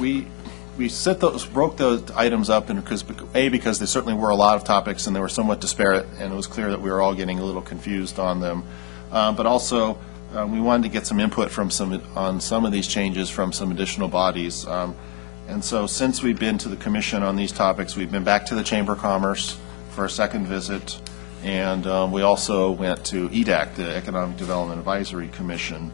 we broke those items up because there certainly were a lot of topics and they were somewhat disparate, and it was clear that we were all getting a little confused on them. but also we wanted to get some input on some of these changes from some additional bodies. And so since we've been to the commission on these topics, we've been back to the Chamber of Commerce for a second visit, and we also went to EDAC, the Economic Development Advisory Commission,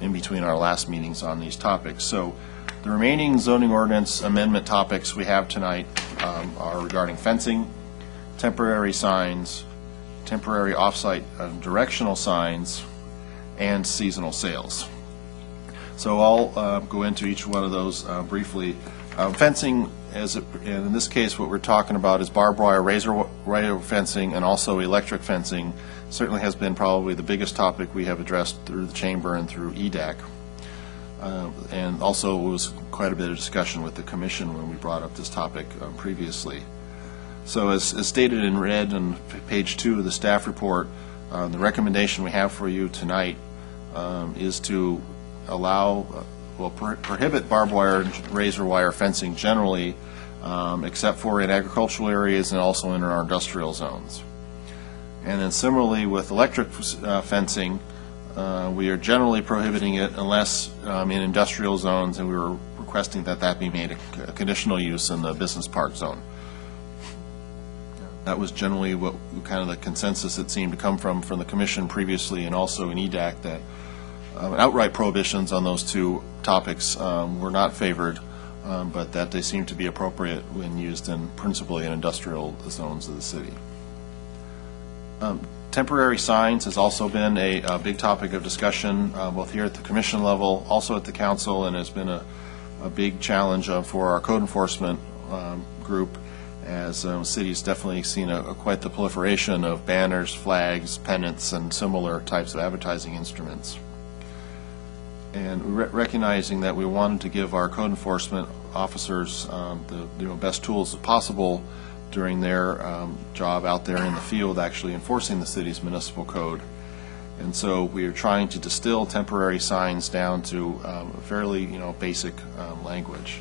in between our last meetings on these topics. So the remaining zoning ordinance amendment topics we have tonight are regarding fencing, temporary signs, temporary off-site directional signs, and seasonal sales. So I'll go into each one of those briefly. Fencing, in this case, what we're talking about is barbed wire, razor wire fencing, and also electric fencing. Certainly has been probably the biggest topic we have addressed through the Chamber and through EDAC. And also was quite a bit of discussion with the Commission when we brought up this topic previously. So as stated in red on page 2 of the staff report, the recommendation we have for you tonight is to allow, prohibit barbed wire and razor wire fencing generally, except for in agricultural areas and also in our industrial zones. And then similarly with electric fencing, we are generally prohibiting it unless in industrial zones, and we were requesting that that be made a conditional use in the business park zone. That was generally what kind of the consensus that seemed to come from the Commission previously, and also in EDAC, that outright prohibitions on those two topics were not favored, but that they seem to be appropriate when used principally in industrial zones of the city. Temporary signs has also been a big topic of discussion, both here at the Commission level, also at the Council, and has been a big challenge for our code enforcement group, as cities definitely seen quite the proliferation of banners, flags, pennants, and similar types of advertising instruments. And recognizing that we wanted to give our code enforcement officers the best tools possible during their job out there in the field actually enforcing the city's municipal code. And so we are trying to distill temporary signs down to fairly basic language.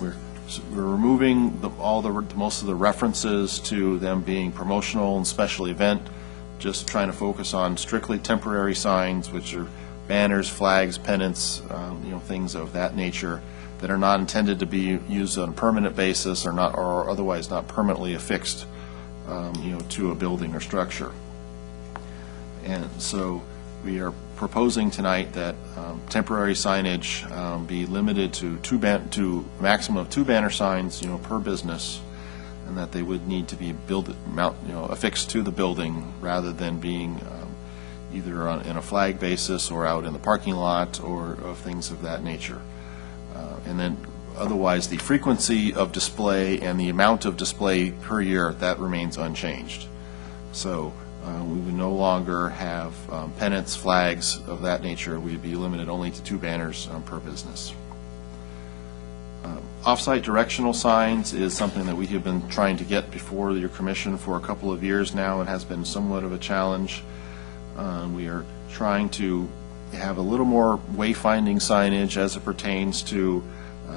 We're removing most of the references to them being promotional and special event, just trying to focus on strictly temporary signs, which are banners, flags, pennants, things of that nature that are not intended to be used on a permanent basis or otherwise not permanently affixed, to a building or structure. And so we are proposing tonight that temporary signage be limited to a maximum of 2 banner signs, per business, and that they would need to be affixed to the building rather than being either in a flag basis or out in the parking lot or of things of that nature. And then otherwise, the frequency of display and the amount of display per year, that remains unchanged. So we would no longer have pennants, flags of that nature. We'd be limited only to 2 banners per business. Off-site directional signs is something that we have been trying to get before your commission for a couple of years now, and has been somewhat of a challenge. We are trying to have a little more wayfinding signage as it pertains to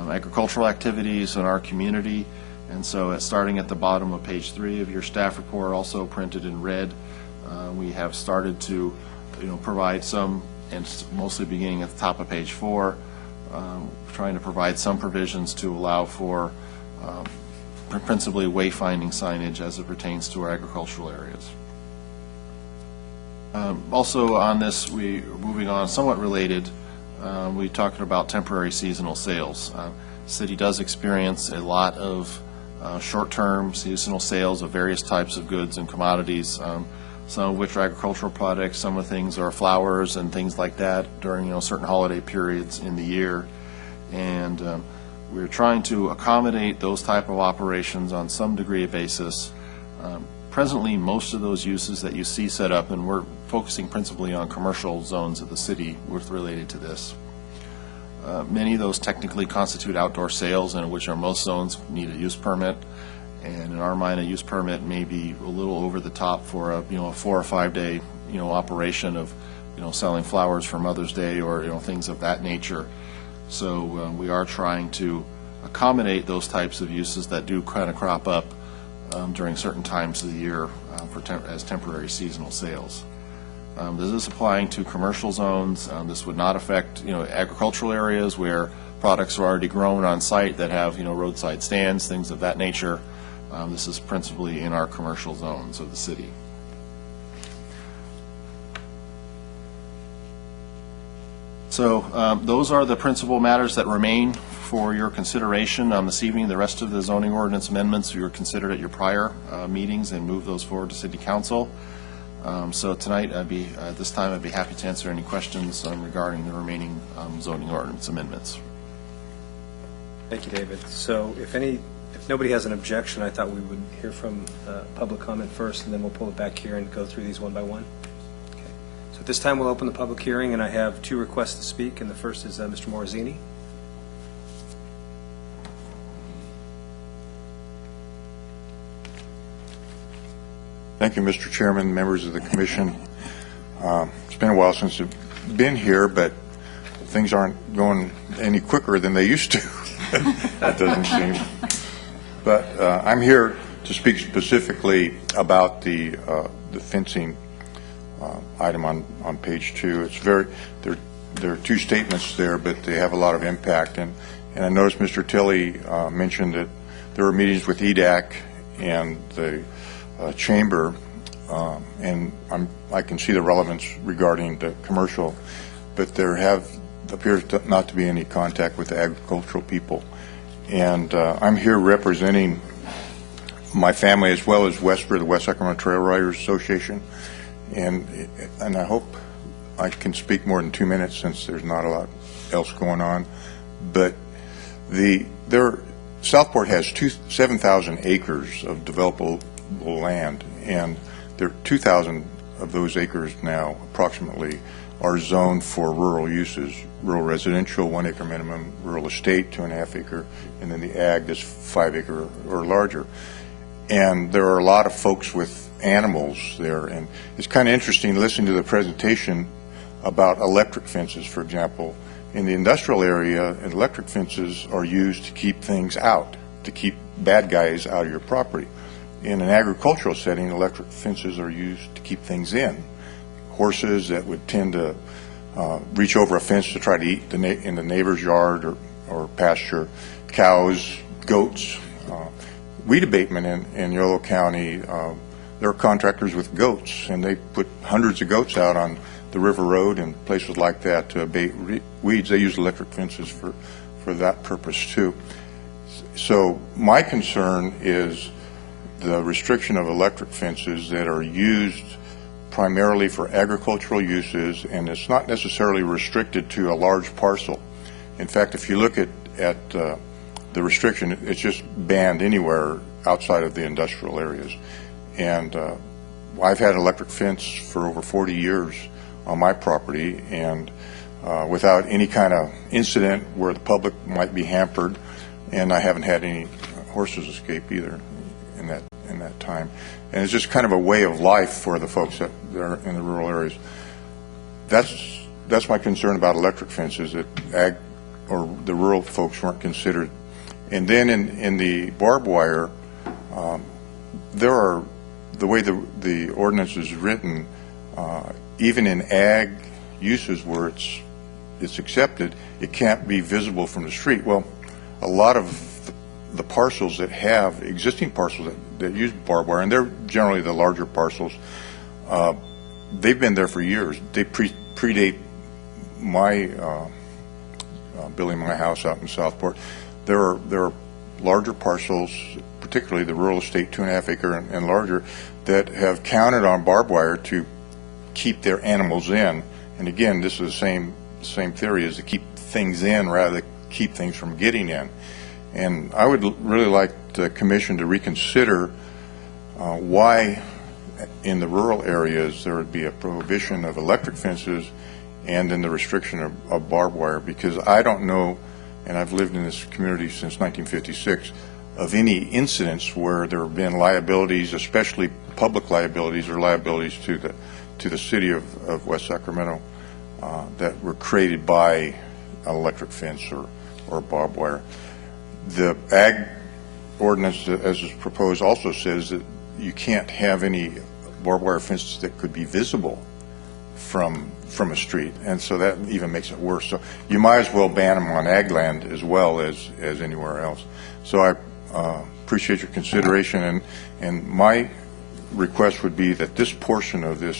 agricultural activities in our community. And so starting at the bottom of page 3 of your staff report, also printed in red, we have started to provide some, and mostly beginning at the top of page 4, trying to provide some provisions to allow for principally wayfinding signage as it pertains to our agricultural areas. Also on this, moving on, somewhat related, we talked about temporary seasonal sales. The city does experience a lot of short-term seasonal sales of various types of goods and commodities, some of which are agricultural products, some of the things are flowers and things like that during certain holiday periods in the year. And we're trying to accommodate those type of operations on some degree of basis. Presently, most of those uses that you see set up, and we're focusing principally on commercial zones of the city related to this. Many of those technically constitute outdoor sales, and which are most zones need a use permit. And in our mind, a use permit may be a little over the top for a 4 or 5 day operation of selling flowers for Mother's Day or things of that nature. So we are trying to accommodate those types of uses that do kind of crop up during certain times of the year as temporary seasonal sales. This is applying to commercial zones. This would not affect, agricultural areas where products are already grown on site that have, roadside stands, things of that nature. This is principally in our commercial zones of the city. So those are the principal matters that remain for your consideration this evening. The rest of the zoning ordinance amendments you were considered at your prior meetings and move those forward to City Council. So tonight, at this time, I'd be happy to answer any questions regarding the remaining zoning ordinance amendments. Thank you, David. So if nobody has an objection, I thought we would hear from public comment first, and then we'll pull it back here and go through these one by one. Okay. So at this time, we'll open the public hearing, and I have 2 requests to speak, and the first is Mr. Morazzini. Thank you, Mr. Chairman, members of the commission. It's been a while since I've been here, but things aren't going any quicker than they used to. That doesn't seem. But I'm here to speak specifically about the fencing item on page 2. It's there are 2 statements there, but they have a lot of impact. And I noticed Mr. Tilley mentioned that there were meetings with EDAC and the chamber, and I can see the relevance regarding the commercial, but there appears not to be any contact with the agricultural people. And I'm here representing my family as well as WESPR, the West Sacramento Trail Riders Association, and I hope I can speak more than 2 minutes since there's not a lot else going on. But Southport has 7,000 acres of developable land, and there are 2,000 of those acres now approximately are zoned for rural uses: rural residential, 1 acre minimum; rural estate, 2.5 acre, and then the ag is 5 acre or larger. And there are a lot of folks with animals there, and it's kind of interesting listening to the presentation about electric fences, for example. In the industrial area, electric fences are used to keep things out, to keep bad guys out of your property. In an agricultural setting, electric fences are used to keep things in. Horses that would tend to reach over a fence to try to eat in the neighbor's yard or pasture, cows, goats. Weed abatement in Yolo County, there are contractors with goats, and they put hundreds of goats out on the river road and places like that to abate weeds. They use electric fences for that purpose too. So my concern is the restriction of electric fences that are used primarily for agricultural uses, and it's not necessarily restricted to a large parcel. In fact, if you look at the restriction, it's just banned anywhere outside of the industrial areas. And I've had an electric fence for over 40 years on my property, and without any kind of incident where the public might be hampered, and I haven't had any horses escape either in that time. And it's just kind of a way of life for the folks that are in the rural areas. That's my concern about electric fences, that the rural folks weren't considered. And then in the barbed wire, the way the ordinance is written, even in ag uses where it's accepted, it can't be visible from the street. Well, a lot of the parcels that have existing parcels that use barbed wire, and they're generally the larger parcels, they've been there for years. They predate my building my house out in Southport. There are larger parcels, particularly the rural estate, 2.5 acre and larger, that have counted on barbed wire to keep their animals in. And again, this is the same theory, is to keep things in rather than keep things from getting in. And I would really like the commission to reconsider why in the rural areas there would be a prohibition of electric fences and then the restriction of barbed wire, because I don't know, and I've lived in this community since 1956, of any incidents where there have been liabilities, especially public liabilities or liabilities to the city of West Sacramento that were created by an electric fence or barbed wire. The ag ordinance, as is proposed, also says that you can't have any barbed wire fences that could be visible from a street, and so that even makes it worse. So you might as well ban them on ag land as well as anywhere else. So I appreciate your consideration, and my request would be that this portion of this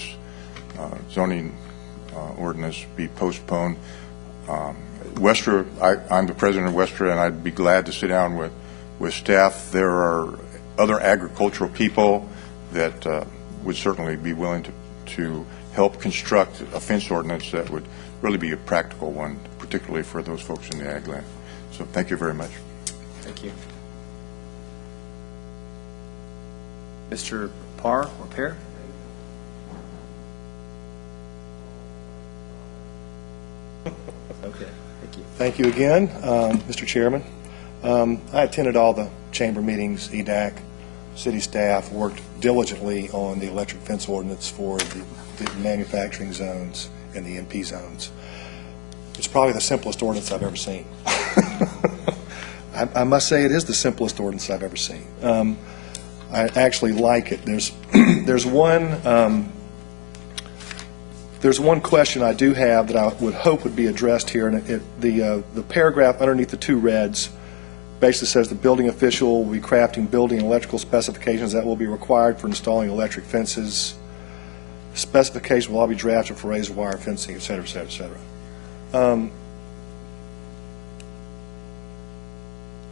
zoning ordinance be postponed. Westra, I'm the president of Westra, and I'd be glad to sit down with staff. There are other agricultural people that would certainly be willing to help construct a fence ordinance that would really be a practical one, particularly for those folks in the ag land. So thank you very much. Thank you. Mr. Parr or Pear? Okay, thank you. Thank you again, Mr. Chairman. I attended all the chamber meetings. EDAC, city staff worked diligently on the electric fence ordinance for the manufacturing zones and the MP zones. It's probably the simplest ordinance I've ever seen. I must say it is the simplest ordinance I've ever seen. I actually like it. There's one question I do have that I would hope would be addressed here, and the paragraph underneath the two reds basically says the building official will be crafting building and electrical specifications that will be required for installing electric fences. Specifications will all be drafted for razor wire fencing, et cetera, et cetera, et cetera.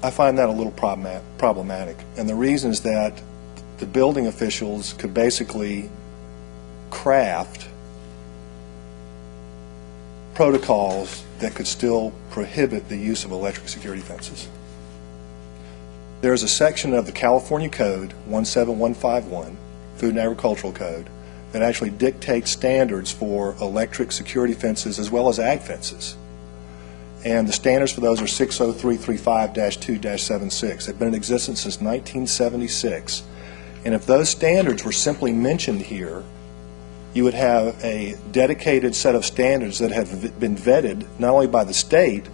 I find that a little problematic, and the reason is that the building officials could basically craft protocols that could still prohibit the use of electric security fences. There's a section of the California Code, 17151, Food and Agricultural Code, that actually dictates standards for electric security fences as well as ag fences. And the standards for those are 60335-2-76. They've been in existence since 1976. And if those standards were simply mentioned here, you would have a dedicated set of standards that have been vetted not only by the state,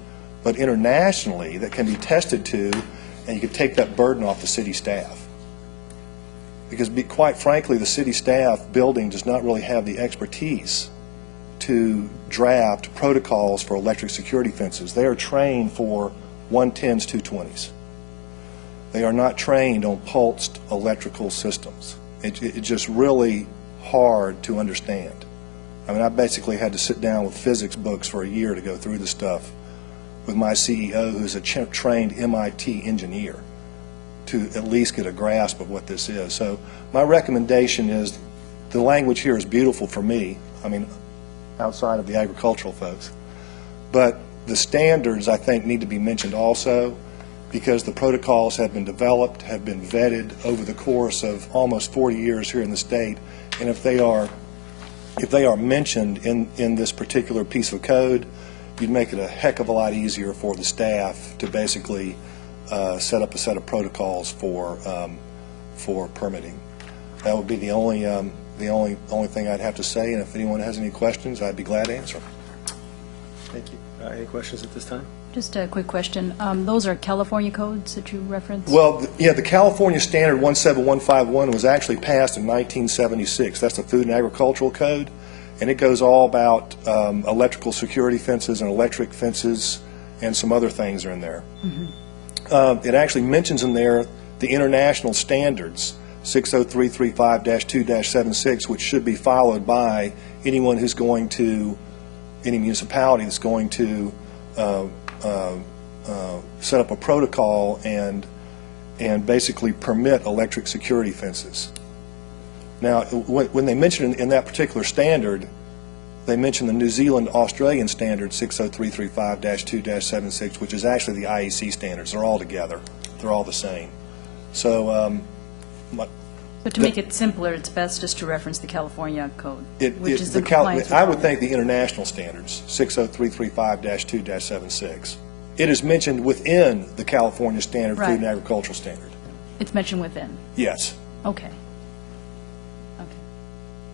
but internationally that can be tested to, and you could take that burden off the city staff. Because quite frankly, the city staff building does not really have the expertise to draft protocols for electric security fences. They are trained for 110s, 220s. They are not trained on pulsed electrical systems. It's just really hard to understand. I mean, I basically had to sit down with physics books for a year to go through the stuff with my CEO, who's a trained MIT engineer, to at least get a grasp of what this is. So my recommendation is, the language here is beautiful for me, I mean, outside of the agricultural folks, but the standards, I think, need to be mentioned also, because the protocols have been developed, have been vetted over the course of almost 40 years here in the state, and if they are mentioned in this particular piece of code, you'd make it a heck of a lot easier for the staff to basically set up a set of protocols for permitting. That would be the only thing I'd have to say, and if anyone has any questions, I'd be glad to answer them. Thank you. Any questions at this time? Just a quick question. Those are California codes that you referenced? Well, yeah, the California Standard 17151 was actually passed in 1976. That's the Food and Agricultural Code, and it goes all about electrical security fences and electric fences, and some other things are in there. It actually mentions in there the international standards, 60335-2-76, which should be followed by anyone who's going to, any municipality that's going to set up a protocol and basically permit electric security fences. Now, when they mention in that particular standard, they mention the New Zealand Australian standard 60335-2-76, which is actually the IEC standards. They're all together. They're all the same. So, So to make it simpler, it's best just to reference the California code, which is the in compliance with I all would that. think the international standards, 60335-2-76. It is mentioned within the California Standard Right. Food and Agricultural Standard. It's mentioned within. Yes. Okay. Okay.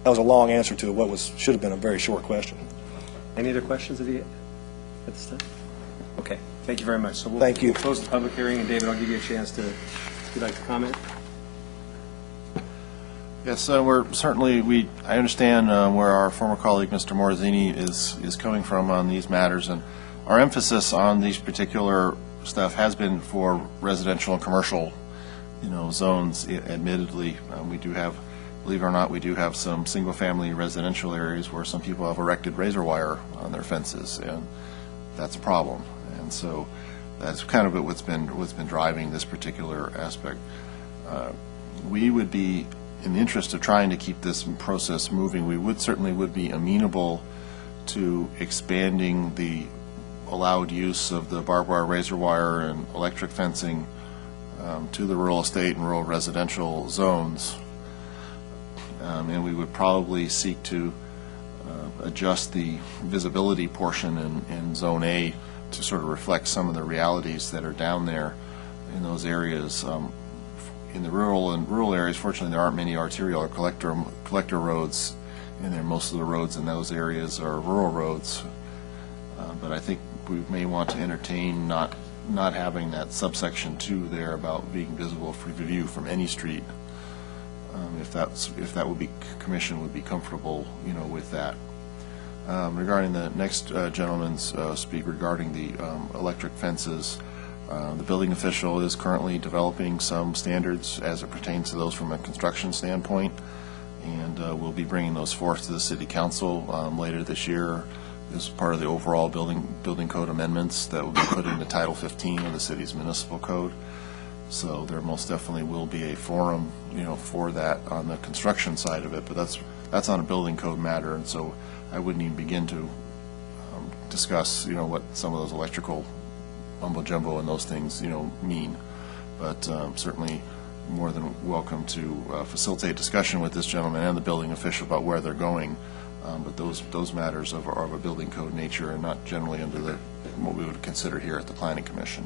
That was a long answer to what should have been a very short question. Any other questions at this time? Okay, thank you very much. So Thank you. We'll close the public hearing, and David, I'll give you a chance to, if you'd like to comment. Yes, we're certainly, I understand where our former colleague, Mr. Morazzini, is coming from on these matters, and our emphasis on these particular stuff has been for residential and commercial, zones. Admittedly, we do have, believe it or not, we do have some single-family residential areas where some people have erected razor wire on their fences, and that's a problem. And so that's kind of what's been driving this particular aspect. We would be, in the interest of trying to keep this process moving, we certainly would be amenable to expanding the allowed use of the barbed wire, razor wire, and electric fencing to the rural estate and rural residential zones. And we would probably seek to adjust the visibility portion in Zone A to sort of reflect some of the realities that are down there in those areas. In the rural areas, fortunately, there aren't many arterial or collector roads in there. Most of the roads in those areas are rural roads. But I think we may want to entertain not having that subsection 2 there about being visible for view from any street. If that would be, commission would be comfortable, with that. Regarding the next gentleman's speak regarding the electric fences, the building official is currently developing some standards as it pertains to those from a construction standpoint, and we'll be bringing those forth to the City Council later this year as part of the overall building code amendments that will be put into Title 15 of the city's municipal code. So there most definitely will be a forum, for that on the construction side of it, but that's on a building code matter, and so I wouldn't even begin to discuss, what some of those electrical mumbo jumbo and those things, mean. But certainly more than welcome to facilitate discussion with this gentleman and the building official about where they're going. But those matters are of a building code nature and not generally under what we would consider here at the Planning Commission.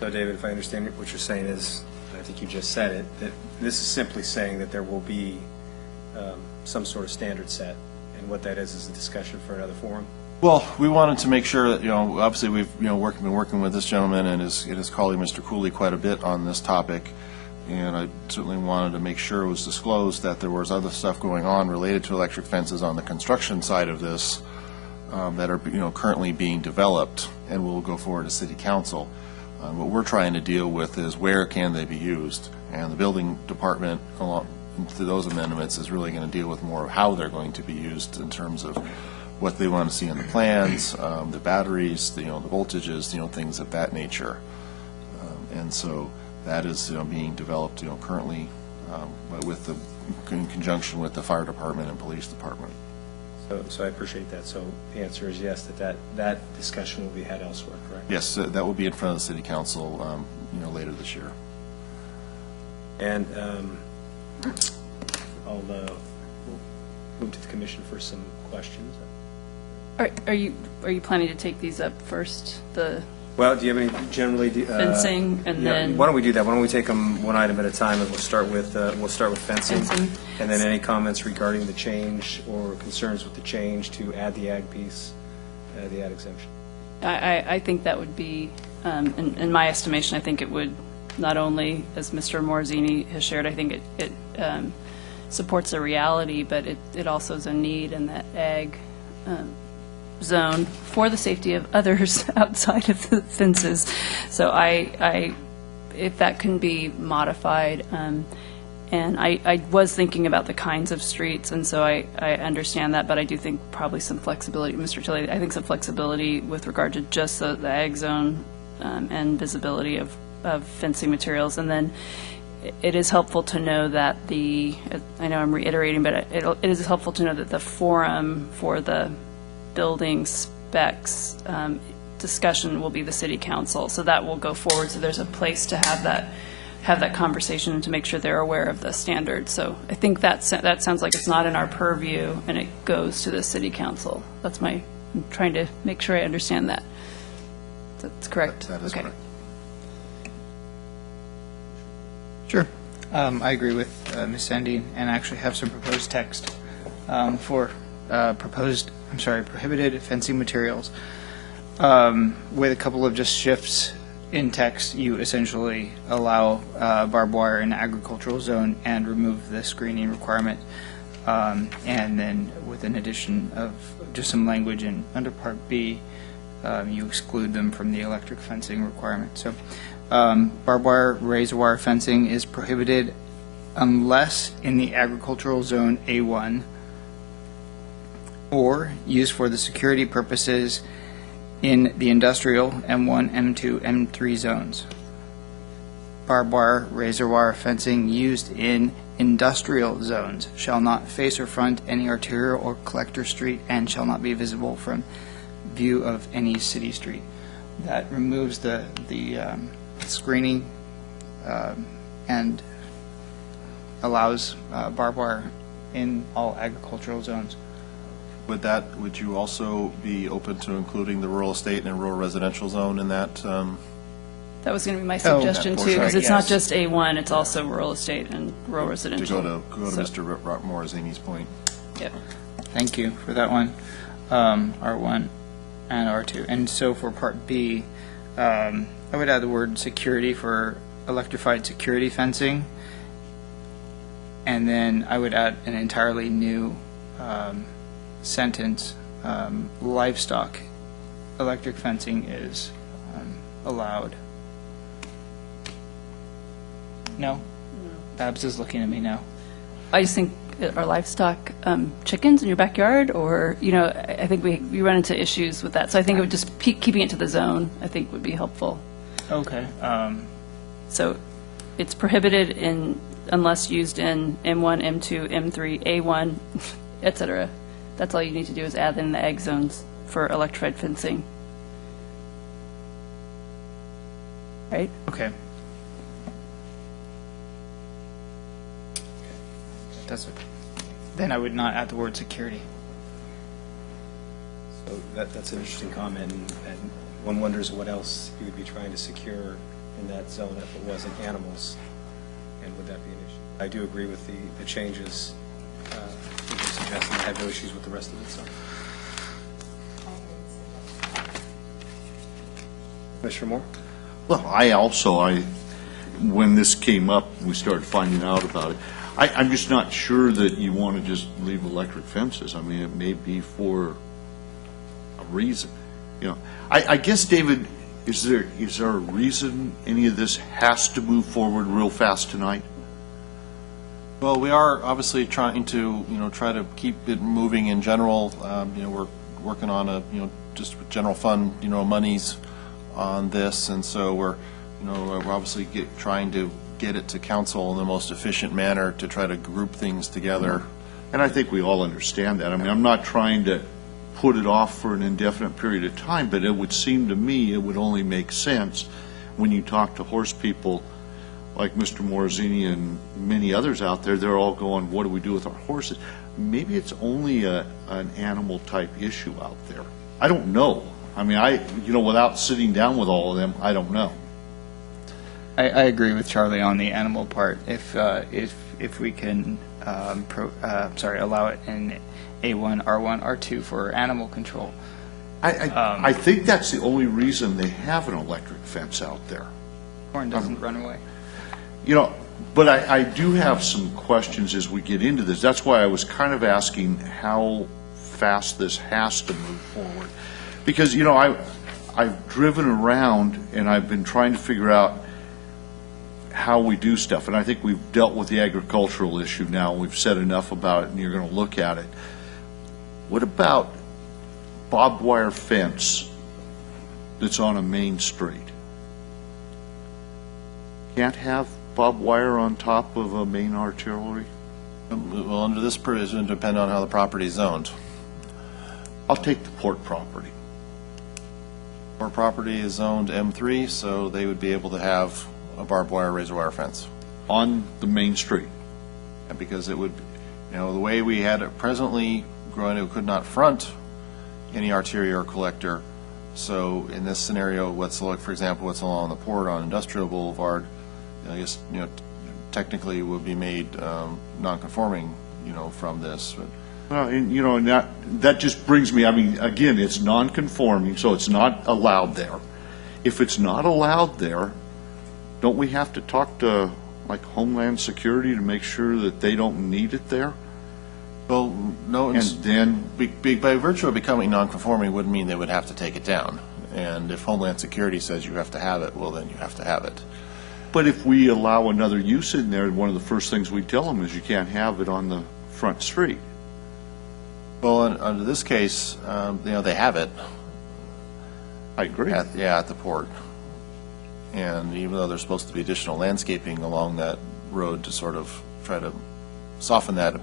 So, David, if I understand what you're saying is, I think you just said it, that this is simply saying that there will be some sort of standard set, and what that is a discussion for another forum? Well, we wanted to make sure that, obviously we've, been working with this gentleman and his colleague, Mr. Cooley, quite a bit on this topic, and I certainly wanted to make sure it was disclosed that there was other stuff going on related to electric fences on the construction side of this that are, currently being developed and will go forward to City Council. What we're trying to deal with is where can they be used, and the building department, along through those amendments, is really going to deal with more of how they're going to be used in terms of what they want to see in the plans, the batteries, the voltages, things of that nature. And so that is being developed currently in conjunction with the fire department and police department. So I appreciate that. So the answer is yes, that discussion will be had elsewhere, correct? Yes, that will be in front of the City Council later this year. And we'll move to the commission for some questions. Are you planning to take these up first, the Well, do you have any generally? fencing, and then? Why don't we do that? Why don't we take them one item at a time, and we'll start with fencing. Fencing. And then any comments regarding the change or concerns with the change to add the ag piece, the ag exemption. I think that would be, in my estimation, I think it would not only, as Mr. Morazzini has shared, I think it supports a reality, but it also is a need in that ag zone for the safety of others outside of the fences. So if that can be modified, and I was thinking about the kinds of streets, and so I understand that, but I do think probably some flexibility, Mr. Tilley, I think some flexibility with regard to just the ag zone and visibility of fencing materials. And then it is helpful to know that I know I'm reiterating, but it is helpful to know that the forum for the building specs discussion will be the City Council. So that will go forward. So there's a place to have that conversation and to make sure they're aware of the standards. So I think that sounds like it's not in our purview, and it goes to the City Council. I'm trying to make sure I understand that. That's correct? That is okay. correct. Sure. I agree with Ms. Sandine, and actually have some proposed text for prohibited fencing materials with a couple of just shifts in text, you essentially allow barbed wire in agricultural zone and remove the screening requirement. And then with an addition of just some language in under Part B, you exclude them from the electric fencing requirement. So barbed wire, razor wire fencing is prohibited unless in the agricultural zone A1 or used for the security purposes in the industrial M1, M2, M3 zones. Barbed wire, razor wire fencing used in industrial zones shall not face or front any arterial or collector street and shall not be visible from view of any city street. That removes the screening and allows barbed wire in all agricultural zones. Would you also be open to including the rural estate and rural residential zone in that? That was going to be my suggestion that too, because portion, it's not yes. just A1, it's also rural estate and rural To residential. go to So, Mr. Morosini's point. Yep. Thank you for that one. R1 and R2. And so for Part B, I would add the word security for electrified security fencing. And then I would add an entirely new sentence, livestock electric fencing is allowed. No? Babs is looking at me now. I just think, are livestock chickens in your backyard? Or, I think we run into issues with that. So I think it would just, keeping it to the zone, I think would be helpful. Okay. So it's prohibited unless used in M1, M2, M3, A1, et cetera. That's all you need to do is add in the ag zones for electrified fencing. Right? Okay. That's it. Then I would not add the word security. So that's an interesting comment, and one wonders what else you would be trying to secure in that zone if it wasn't animals, and would that be an issue? I do agree with the changes that you're suggesting. I have no issues with the rest of it, so. Commissioner Moore? Well, when this came up, we started finding out about it. I'm just not sure that you want to just leave electric fences. I mean, it may be for a reason. I guess, David, is there a reason any of this has to move forward real fast tonight? Well, we are obviously trying to, try to keep it moving in general. We're working on just with general fund, monies on this, and so we're obviously trying to get it to council in the most efficient manner to try to group things together. And I think we all understand that. I mean, I'm not trying to put it off for an indefinite period of time, but it would seem to me it would only make sense when you talk to horse people like Mr. Morosini and many others out there. They're all going, what do we do with our horses? Maybe it's only an animal type issue out there. I don't know. I mean, without sitting down with all of them, I don't know. I agree with Charlie on the animal part. If we can, allow it in A1, R1, R2 for animal control. I think that's the only reason they have an electric fence out there. Corn doesn't run away. But I do have some questions as we get into this. That's why I was kind of asking how fast this has to move forward. Because, I've driven around and I've been trying to figure out how we do stuff. And I think we've dealt with the agricultural issue now. We've said enough about it, and you're going to look at it. What about barbed wire fence that's on a main street? Can't have barbed wire on top of a main arterial? Well, under this provision, depend on how the property is zoned. I'll take the port property. Our property is zoned M3, so they would be able to have a barbed wire, razor wire fence. On the main street. And because it would, the way we had it presently growing, it could not front any arterial or collector. So in this scenario, for example, what's along the port on Industrial Boulevard, I guess, technically would be made non-conforming, from this. But Well, and that just brings me, I mean, again, it's non-conforming, so it's not allowed there. if it's not allowed there, don't we have to talk to, like, Homeland Security to make sure that they don't need it there? Well, no, And then, by virtue of becoming non-conforming would mean they would have to take it down. And if Homeland Security says you have to have it, well, then you have to have it. but if we allow another use in there, one of the first things we tell them is you can't have it on the front street. Well, under this case, they have it I agree. at the port. And even though there's supposed to be additional landscaping along that road to sort of try to soften that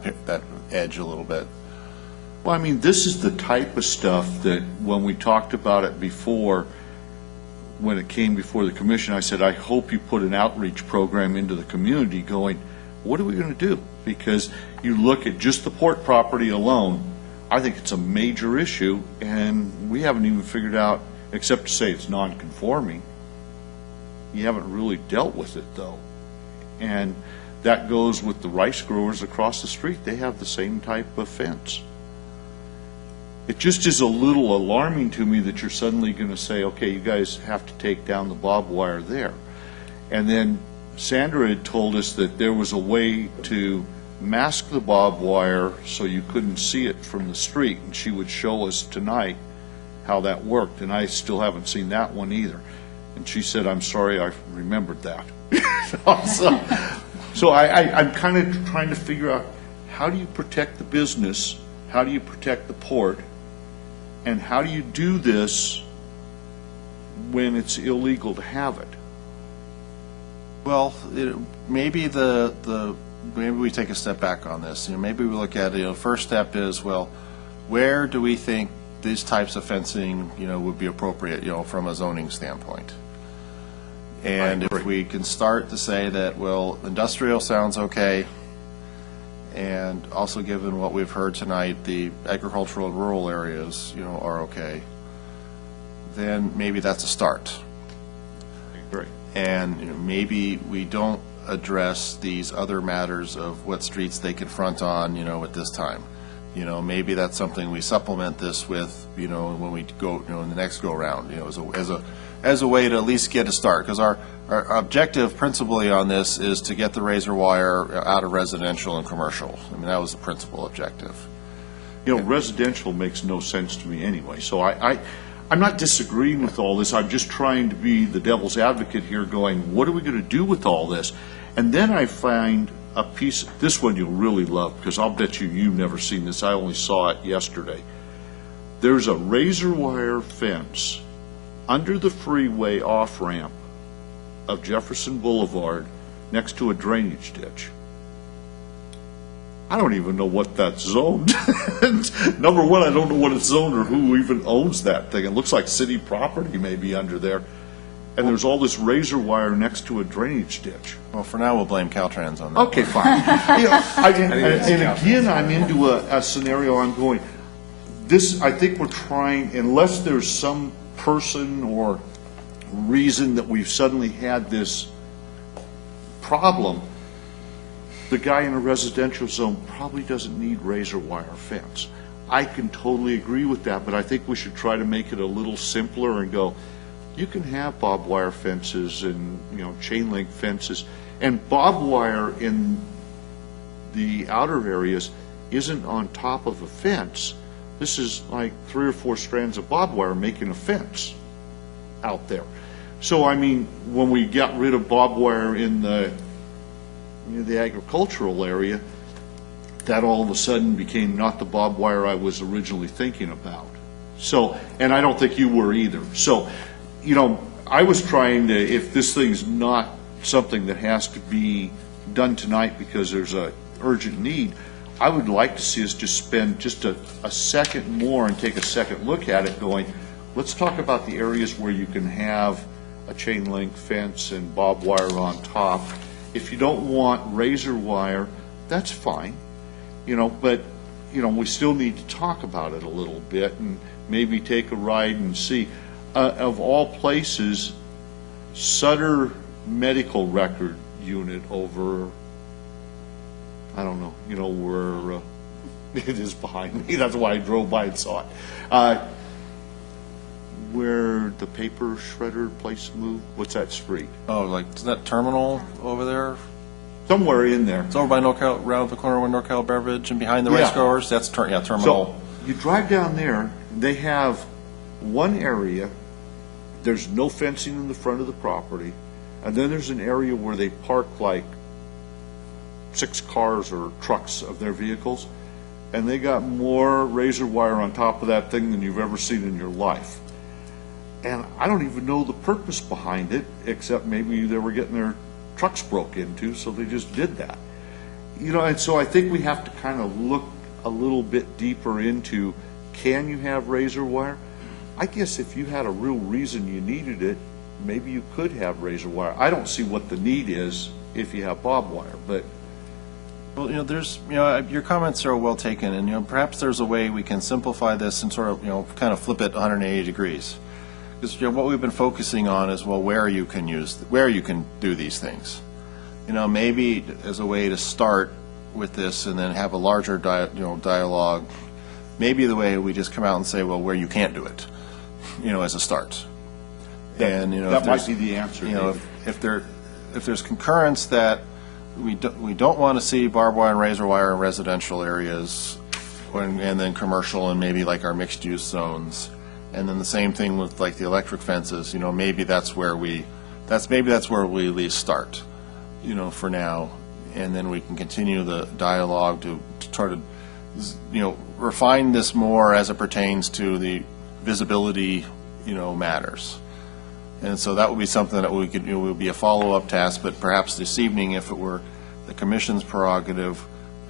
edge a little bit. Well, I mean, this is the type of stuff that when we talked about it before, when it came before the commission, I said, I hope you put an outreach program into the community going, what are we going to do? Because you look at just the port property alone, I think it's a major issue, and we haven't even figured out, except to say it's non-conforming. You haven't really dealt with it, though. And that goes with the rice growers across the street. They have the same type of fence. It just is a little alarming to me that you're suddenly going to say, okay, you guys have to take down the barbed wire there. And then Sandra had told us that there was a way to mask the barbed wire so you couldn't see it from the street, and she would show us tonight how that worked, and I still haven't seen that one either. And she said, I'm sorry, I remembered that. So I'm kind of trying to figure out, how do you protect the business? How do you protect the port? And how do you do this when it's illegal to have it? Well, maybe maybe we take a step back on this. Maybe we look at it. First step is, well, where do we think these types of fencing, would be appropriate, from a zoning standpoint? And if we can start to say that, well, industrial sounds okay, and also given what we've heard tonight, the agricultural and rural areas, are okay, then maybe that's a start. Great. And maybe we don't address these other matters of what streets they confront on, at this time. Maybe that's something we supplement this with, when we go, in the next go round, as a way to at least get a start. Because our objective principally on this is to get the razor wire out of residential and commercial. I mean, that was the principal objective. Residential makes no sense to me anyway. So I'm not disagreeing with all this. I'm just trying to be the devil's advocate here going, what are we going to do with all this? And then I find a piece, this one you'll really love, because I'll bet you've never seen this. I only saw it yesterday. There's a razor wire fence under the freeway off-ramp of Jefferson Boulevard next to a drainage ditch. I don't even know what that's zoned. Number one, I don't know what it's zoned or who even owns that thing. It looks like city property maybe under there. And there's all this razor wire next to a drainage ditch. Well, for now, we'll blame Caltrans on that. Okay, fine. And again, I'm into a scenario, I'm going, I think we're trying, unless there's some person or reason that we've suddenly had this problem, the guy in a residential zone probably doesn't need razor wire fence. I can totally agree with that, but I think we should try to make it a little simpler and go, you can have barbed wire fences and, chain link fences. And barbed wire in the outer areas isn't on top of a fence. This is like 3 or 4 strands of barbed wire making a fence out there. So, I mean, when we got rid of barbed wire in the agricultural area, that all of a sudden became not the barbed wire I was originally thinking about. So, and I don't think you were either. So, I was trying to, if this thing's not something that has to be done tonight because there's a urgent need, I would like to see us just spend just a second more and take a second look at it going, let's talk about the areas where you can have a chain link fence and barbed wire on top. If you don't want razor wire, that's fine, but, we still need to talk about it a little bit and maybe take a ride and see. Of all places, Sutter Medical Record Unit over, I don't know, where it is behind me. That's why I drove by and saw it. where the paper shredder place moved? What's that street? Oh, like, is that terminal over there? Somewhere in there. It's over by NorCal, around the corner with NorCal Beverage and behind the race Yeah. growers? That's, terminal. So you drive down there, they have one area, there's no fencing in the front of the property, and then there's an area where they park like 6 cars or trucks of their vehicles, and they got more razor wire on top of that thing than you've ever seen in your life. And I don't even know the purpose behind it, except maybe they were getting their trucks broke into, so they just did that. You know, and so I think we have to kind of look a little bit deeper into, can you have razor wire? I guess if you had a real reason you needed it, maybe you could have razor wire. I don't see what the need is if you have barbed wire, but Well, there's, your comments are well taken, and, perhaps there's a way we can simplify this and sort of, kind of flip it 180 degrees. Because, what we've been focusing on is, well, where you can do these things. Maybe as a way to start with this and then have a larger dialogue, maybe the way we just come out and say, well, where you can't do it, as a start. And, that might be the answer. If there's concurrence that we don't want to see barbed wire and razor wire in residential areas, and then commercial and maybe like our mixed-use zones, and then the same thing with like the electric fences. Maybe that's where we at least start, for now, and then we can continue the dialogue to try to, refine this more as it pertains to the visibility, matters. And so that would be something that we could, would be a follow-up task, but perhaps this evening, if it were the commission's prerogative,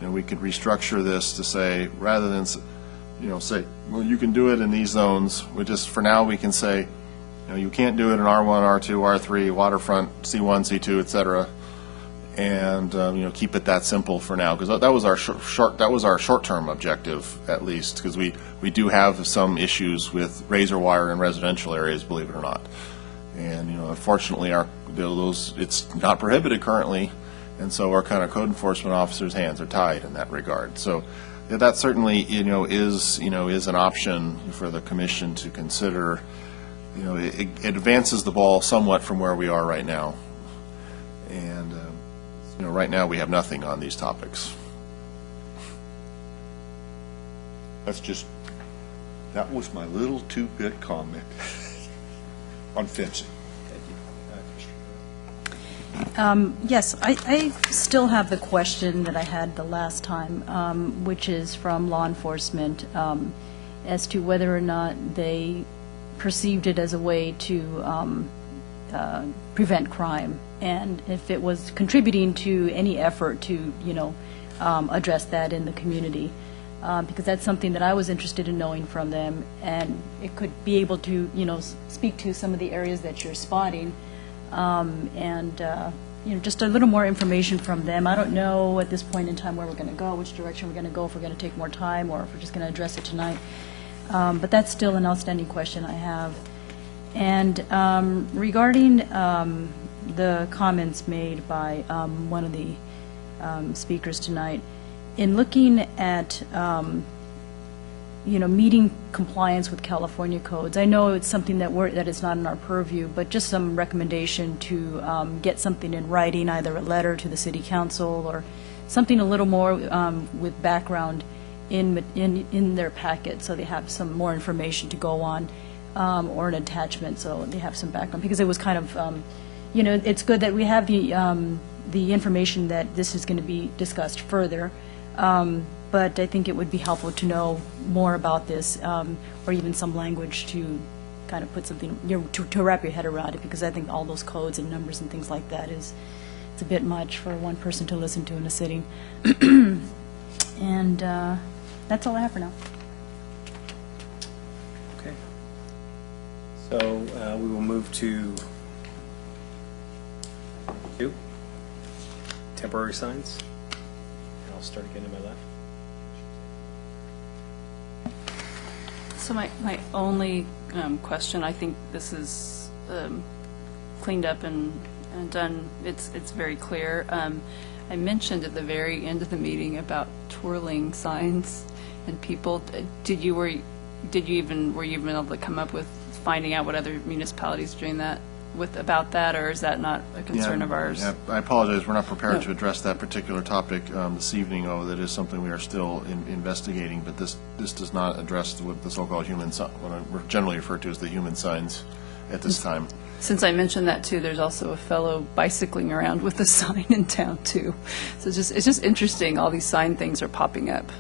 we could restructure this to say, rather than, say, well, you can do it in these zones, for now, we can say, you can't do it in R1, R2, R3, waterfront, C1, C2, et cetera, and, keep it that simple for now, because that was our short-term objective, at least, because we do have some issues with razor wire in residential areas, believe it or not. And, unfortunately, it's not prohibited currently, and so our kind of code enforcement officers' hands are tied in that regard. So that certainly, is an option for the commission to consider. It advances the ball somewhat from where we are right now. And, right now we have nothing on these topics. That was my little 2-bit comment on fencing. Yes, I still have the question that I had the last time, which is from law enforcement, as to whether or not they perceived it as a way to prevent crime, and if it was contributing to any effort to, address that in the community. Because that's something that I was interested in knowing from them, and it could be able to, speak to some of the areas that you're spotting, and just a little more information from them. I don't know at this point in time where we're going to go, which direction we're going to go, if we're going to take more time, or if we're just going to address it tonight. But that's still an outstanding question I have. And regarding the comments made by one of the speakers tonight, in looking at, meeting compliance with California codes, I know it's something that is not in our purview, but just some recommendation to get something in writing, either a letter to the city council or something a little more with background in their packet, so they have some more information to go on, or an attachment, so they have some background, because it was kind of, it's good that we have the information that this is going to be discussed further. But I think it would be helpful to know more about this, or even some language to kind of put something, to wrap your head around it, because I think all those codes and numbers and things like that it's a bit much for one person to listen to in a sitting. And that's all I have for now. Okay. So we will move to temporary signs. I'll start again to my left. So my only question, I think this is cleaned up and done, it's very clear. I mentioned at the very end of the meeting about twirling signs and people. Were you even able to come up with finding out what other municipalities are doing that about that, or is that not a concern of ours? Yeah, I apologize, we're not prepared No. to address that particular topic this evening, though that is something we are still investigating, but this does not address what the so-called what we're generally referred to as the human signs at this time. Since I mentioned that too, there's also a fellow bicycling around with a sign in town too. So it's just interesting, all these sign things are popping up.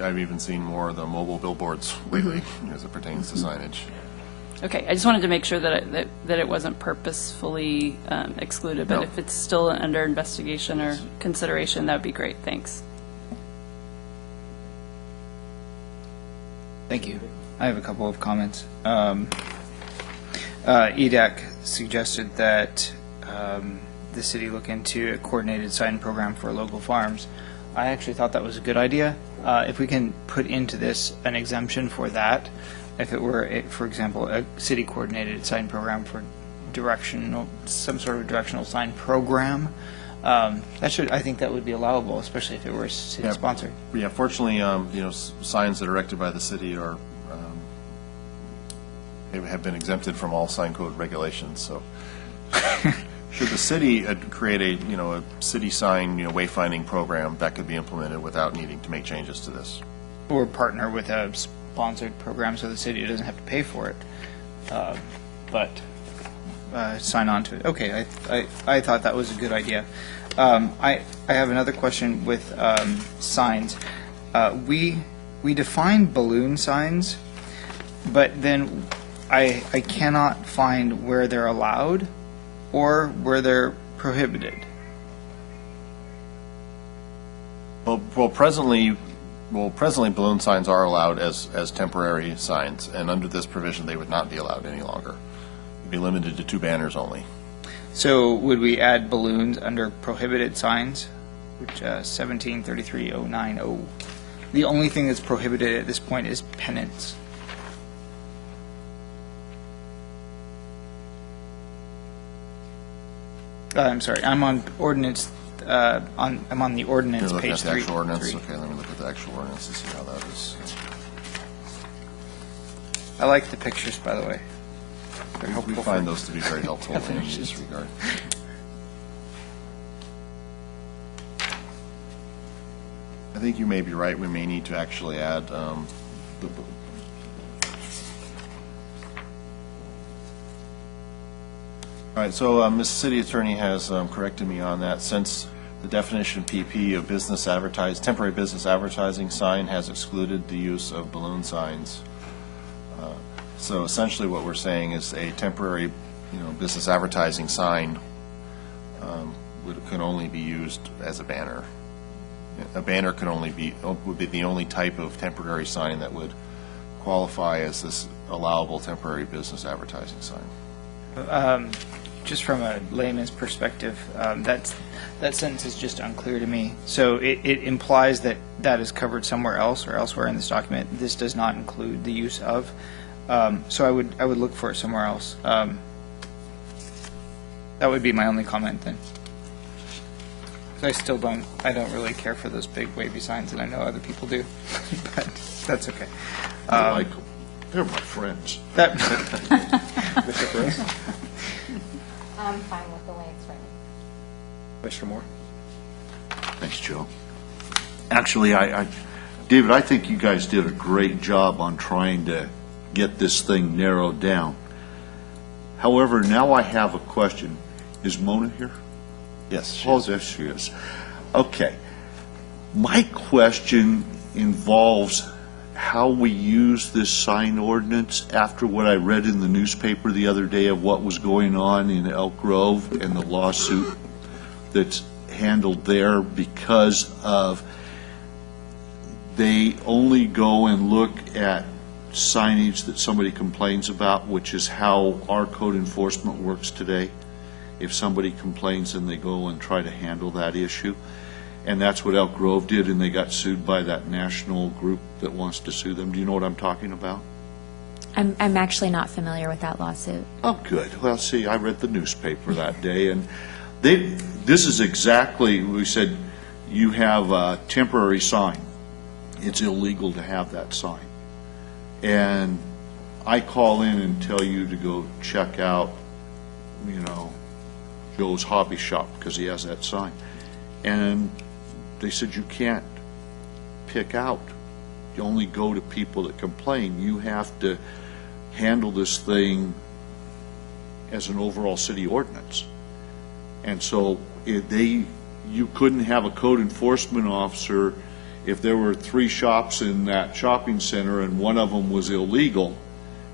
I've even seen more of the mobile billboards lately as it pertains to signage. Okay, I just wanted to make sure that it wasn't purposefully excluded, but No. if it's still under investigation or consideration, that would be great, thanks. Thank you. I have a couple of comments. EDAC suggested that the city look into a coordinated sign program for local farms. I actually thought that was a good idea. If we can put into this an exemption for that, if it were, for example, a city coordinated sign program for some sort of directional sign program, I think that would be allowable, especially if it were city Yeah. sponsored. Yeah, fortunately, signs that are erected by the city they have been exempted from all sign code regulations, so should the city create a city sign, wayfinding program, that could be implemented without needing to make changes to this. Or partner with a sponsored program so the city doesn't have to pay for it, but sign on to it. Okay, I thought that was a good idea. I have another question with signs. We define balloon signs, but then I cannot find where they're allowed or where they're prohibited. Well, presently, balloon signs are allowed as temporary signs, and under this provision, they would not be allowed any longer. They'd be limited to 2 banners only. So would we add balloons under prohibited signs, which 1733-090? The only thing that's prohibited at this point is pennants. I'm sorry, I'm on ordinance, I'm on the ordinance, You're looking page at the 3. actual ordinance? Okay, let me look at the actual ordinance to see how that is. I like the pictures, by the way. They're We helpful. find those to be very helpful in definitions. this regard. I think you may be right. We may need to actually add the. All right, so Ms. City Attorney has corrected me on that. Since the definition PP of temporary business advertising sign has excluded the use of balloon signs. So essentially what we're saying is a temporary, business advertising sign can only be used as a banner. A banner would be the only type of temporary sign that would qualify as this allowable temporary business advertising sign. Just from a layman's perspective, that sentence is just unclear to me. So it implies that that is covered somewhere else or elsewhere in this document. This does not include the use of. So I would look for it somewhere else. That would be my only comment then. 'Cause I don't really care for those big wavy signs, and I know other people do, but that's okay. I like them. They're my friends. That, Mr. Perez? I'm fine with the way it's written. Mr. Moore? Thanks, Joe. Actually, David, I think you guys did a great job on trying to get this thing narrowed down. However, now I have a question. Is Mona here? Yes. Oh, there she is. Okay. My question involves how we use this sign ordinance after what I read in the newspaper the other day of what was going on in Elk Grove and the lawsuit that's handled there because of they only go and look at signage that somebody complains about, which is how our code enforcement works today. If somebody complains, then they go and try to handle that issue. And that's what Elk Grove did, and they got sued by that national group that wants to sue them. Do you know what I'm talking about? I'm actually not familiar with that lawsuit. Oh, good. Well, see, I read the newspaper that day, and this is exactly, we said, you have a temporary sign. It's illegal to have that sign. And I call in and tell you to go check out, Joe's Hobby Shop, because he has that sign. And they said, you can't pick out. You only go to people that complain. You have to handle this thing as an overall city ordinance. And so you couldn't have a code enforcement officer if there were 3 shops in that shopping center and one of them was illegal,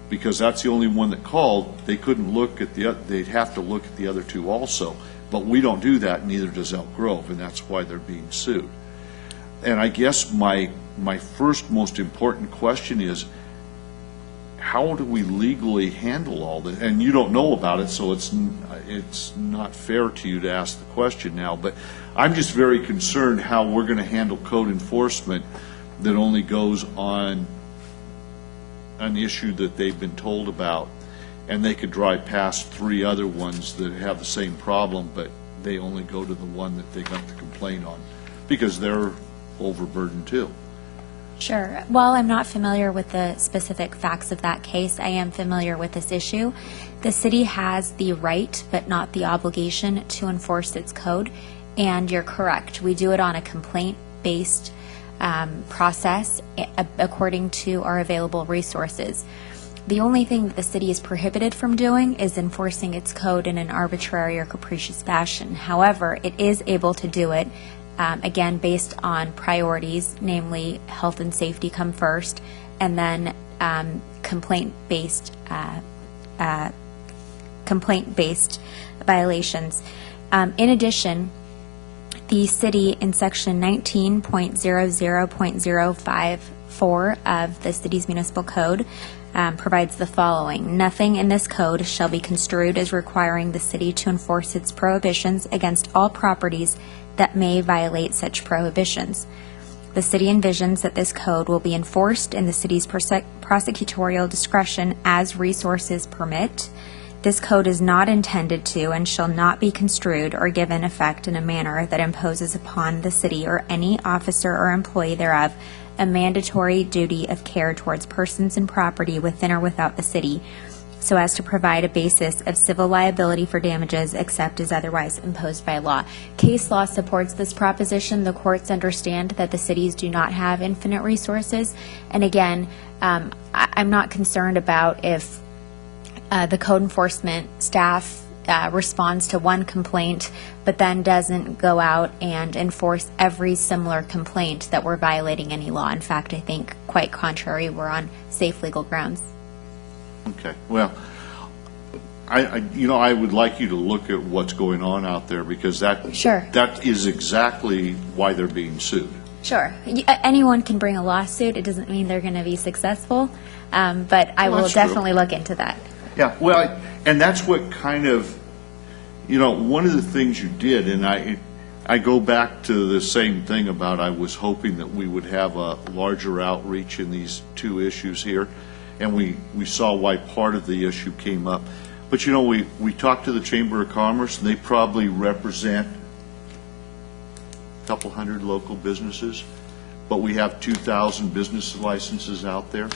because that's the only one that called. They couldn't look at they'd have to look at the other 2 also. But we don't do that, neither does Elk Grove, and that's why they're being sued. And I guess my first most important question is, how do we legally handle all this? And you don't know about it, so it's not fair to you to ask the question now, but I'm just very concerned how we're going to handle code enforcement that only goes on an issue that they've been told about, and they could drive past 3 other ones that have the same problem, but they only go to the one that they got the complaint on, because they're overburdened too. Sure. While I'm not familiar with the specific facts of that case, I am familiar with this issue. The city has the right, but not the obligation, to enforce its code, and you're correct. We do it on a complaint-based process according to our available resources. The only thing that the city is prohibited from doing is enforcing its code in an arbitrary or capricious fashion. However, it is able to do it, again, based on priorities, namely health and safety come first, and then complaint-based violations. In addition, the city in section 19.00.054 of the city's municipal code provides the following. Nothing in this code shall be construed as requiring the city to enforce its prohibitions against all properties that may violate such prohibitions. The city envisions that this code will be enforced in the city's prosecutorial discretion as resources permit. This code is not intended to and shall not be construed or given effect in a manner that imposes upon the city or any officer or employee thereof a mandatory duty of care towards persons and property within or without the city, so as to provide a basis of civil liability for damages except as otherwise imposed by law. Case law supports this proposition. The courts understand that the cities do not have infinite resources. And again, I'm not concerned about if the code enforcement staff responds to one complaint, but then doesn't go out and enforce every similar complaint that we're violating any law. In fact, I think quite contrary, we're on safe legal grounds. Okay, well, I would like you to look at what's going on out there, because that is exactly why they're being sued. Sure. Anyone can bring a lawsuit. It doesn't mean they're going to be successful, but I will definitely look into that. Yeah, well, and that's what kind of, one of the things you did, and I go back to the same thing about I was hoping that we would have a larger outreach in these 2 issues here, and we saw why part of the issue came up. But, we talked to the Chamber of Commerce, and they probably represent a couple hundred local businesses, but we have 2,000 business licenses out there.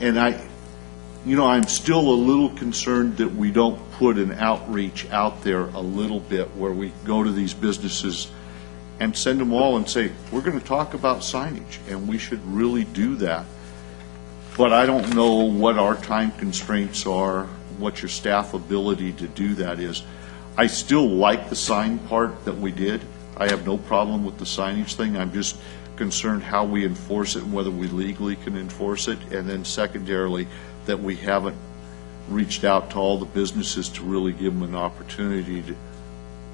And I'm still a little concerned that we don't put an outreach out there a little bit, where we go to these businesses and send them all and say, we're going to talk about signage, and we should really do that. But I don't know what our time constraints are, what your staff ability to do that is. I still like the sign part that we did. I have no problem with the signage thing. I'm just concerned how we enforce it and whether we legally can enforce it. And then secondarily, that we haven't reached out to all the businesses to really give them an opportunity to,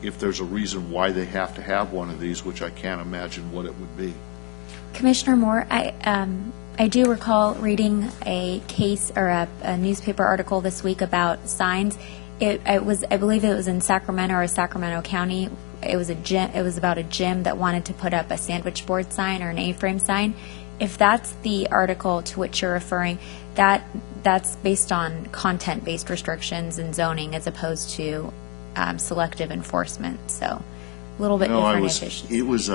if there's a reason why they have to have one of these, which I can't imagine what it would be. Commissioner Moore, I do recall reading a case or a newspaper article this week about signs. I believe it was in Sacramento or Sacramento County. It was about a gym that wanted to put up a sandwich board sign or an A-frame sign. If that's the article to which you're referring, that's based on content-based restrictions and zoning as opposed to selective enforcement. So a little bit different issues. It was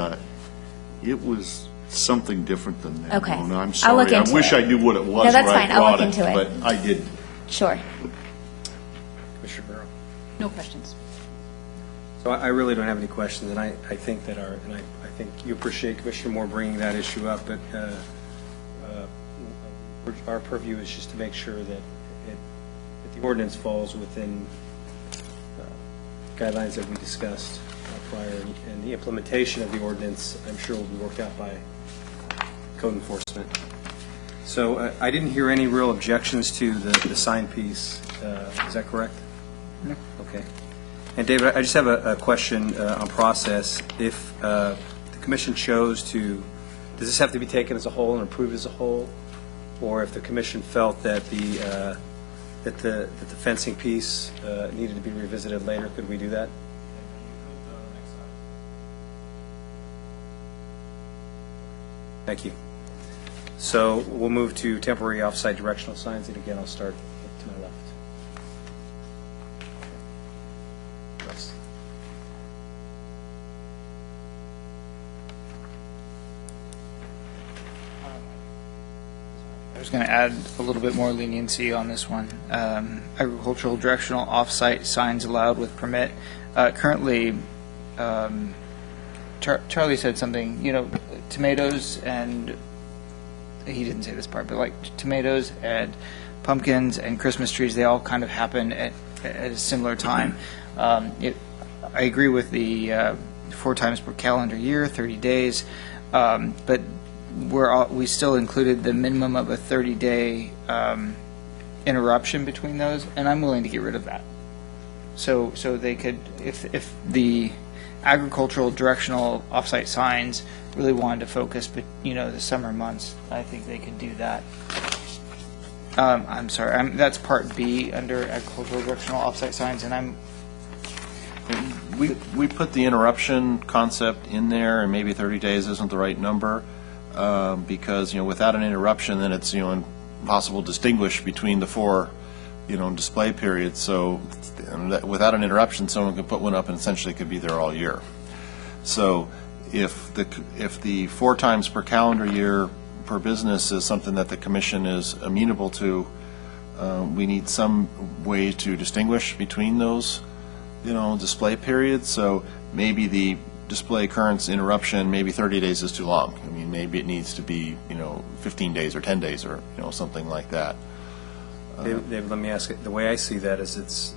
something different than that. Okay. Mona. I'm I'll sorry. look into I wish it. I knew what it was No, that's when I fine. I'll look brought into it. But I didn't. Sure. Commissioner Barrow. No questions. So I really don't have any questions, and I think that I think you appreciate Commissioner Moore bringing that issue up, but our purview is just to make sure that the ordinance falls within guidelines that we discussed prior, and the implementation of the ordinance, I'm sure, will be worked out by code enforcement. So I didn't hear any real objections to the sign piece. Is that correct? No. Okay. And David, I just have a question on process. If the commission chose to, does this have to be taken as a whole and approved as a whole? Or if the commission felt that the fencing piece needed to be revisited later, could we do that? Thank you. So we'll move to temporary off-site directional signs, and again, I'll start to my left. Yes. I was going to add a little bit more leniency on this one. Agricultural directional off-site signs allowed with permit. Currently, Charlie said something, tomatoes and, he didn't say this part, but like tomatoes and pumpkins and Christmas trees, they all kind of happen at a similar time. I agree with the 4 times per calendar year, 30 days, but we still included the minimum of a 30-day interruption between those, and I'm willing to get rid of that. So they could, if the agricultural directional off-site signs really wanted to focus, but the summer months, I think they could do that. I'm sorry, that's part B under agricultural directional off-site signs, and We put the interruption concept in there, and maybe 30 days isn't the right number, because, without an interruption, then it's, impossible to distinguish between the 4, display periods. So without an interruption, someone could put one up and essentially could be there all year. So if the 4 times per calendar year per business is something that the commission is amenable to, we need some way to distinguish between those display periods. So maybe the display occurrence interruption, maybe 30 days is too long. I mean, maybe it needs to be, 15 days or 10 days or, something like that. David, let me ask it. The way I see that is it's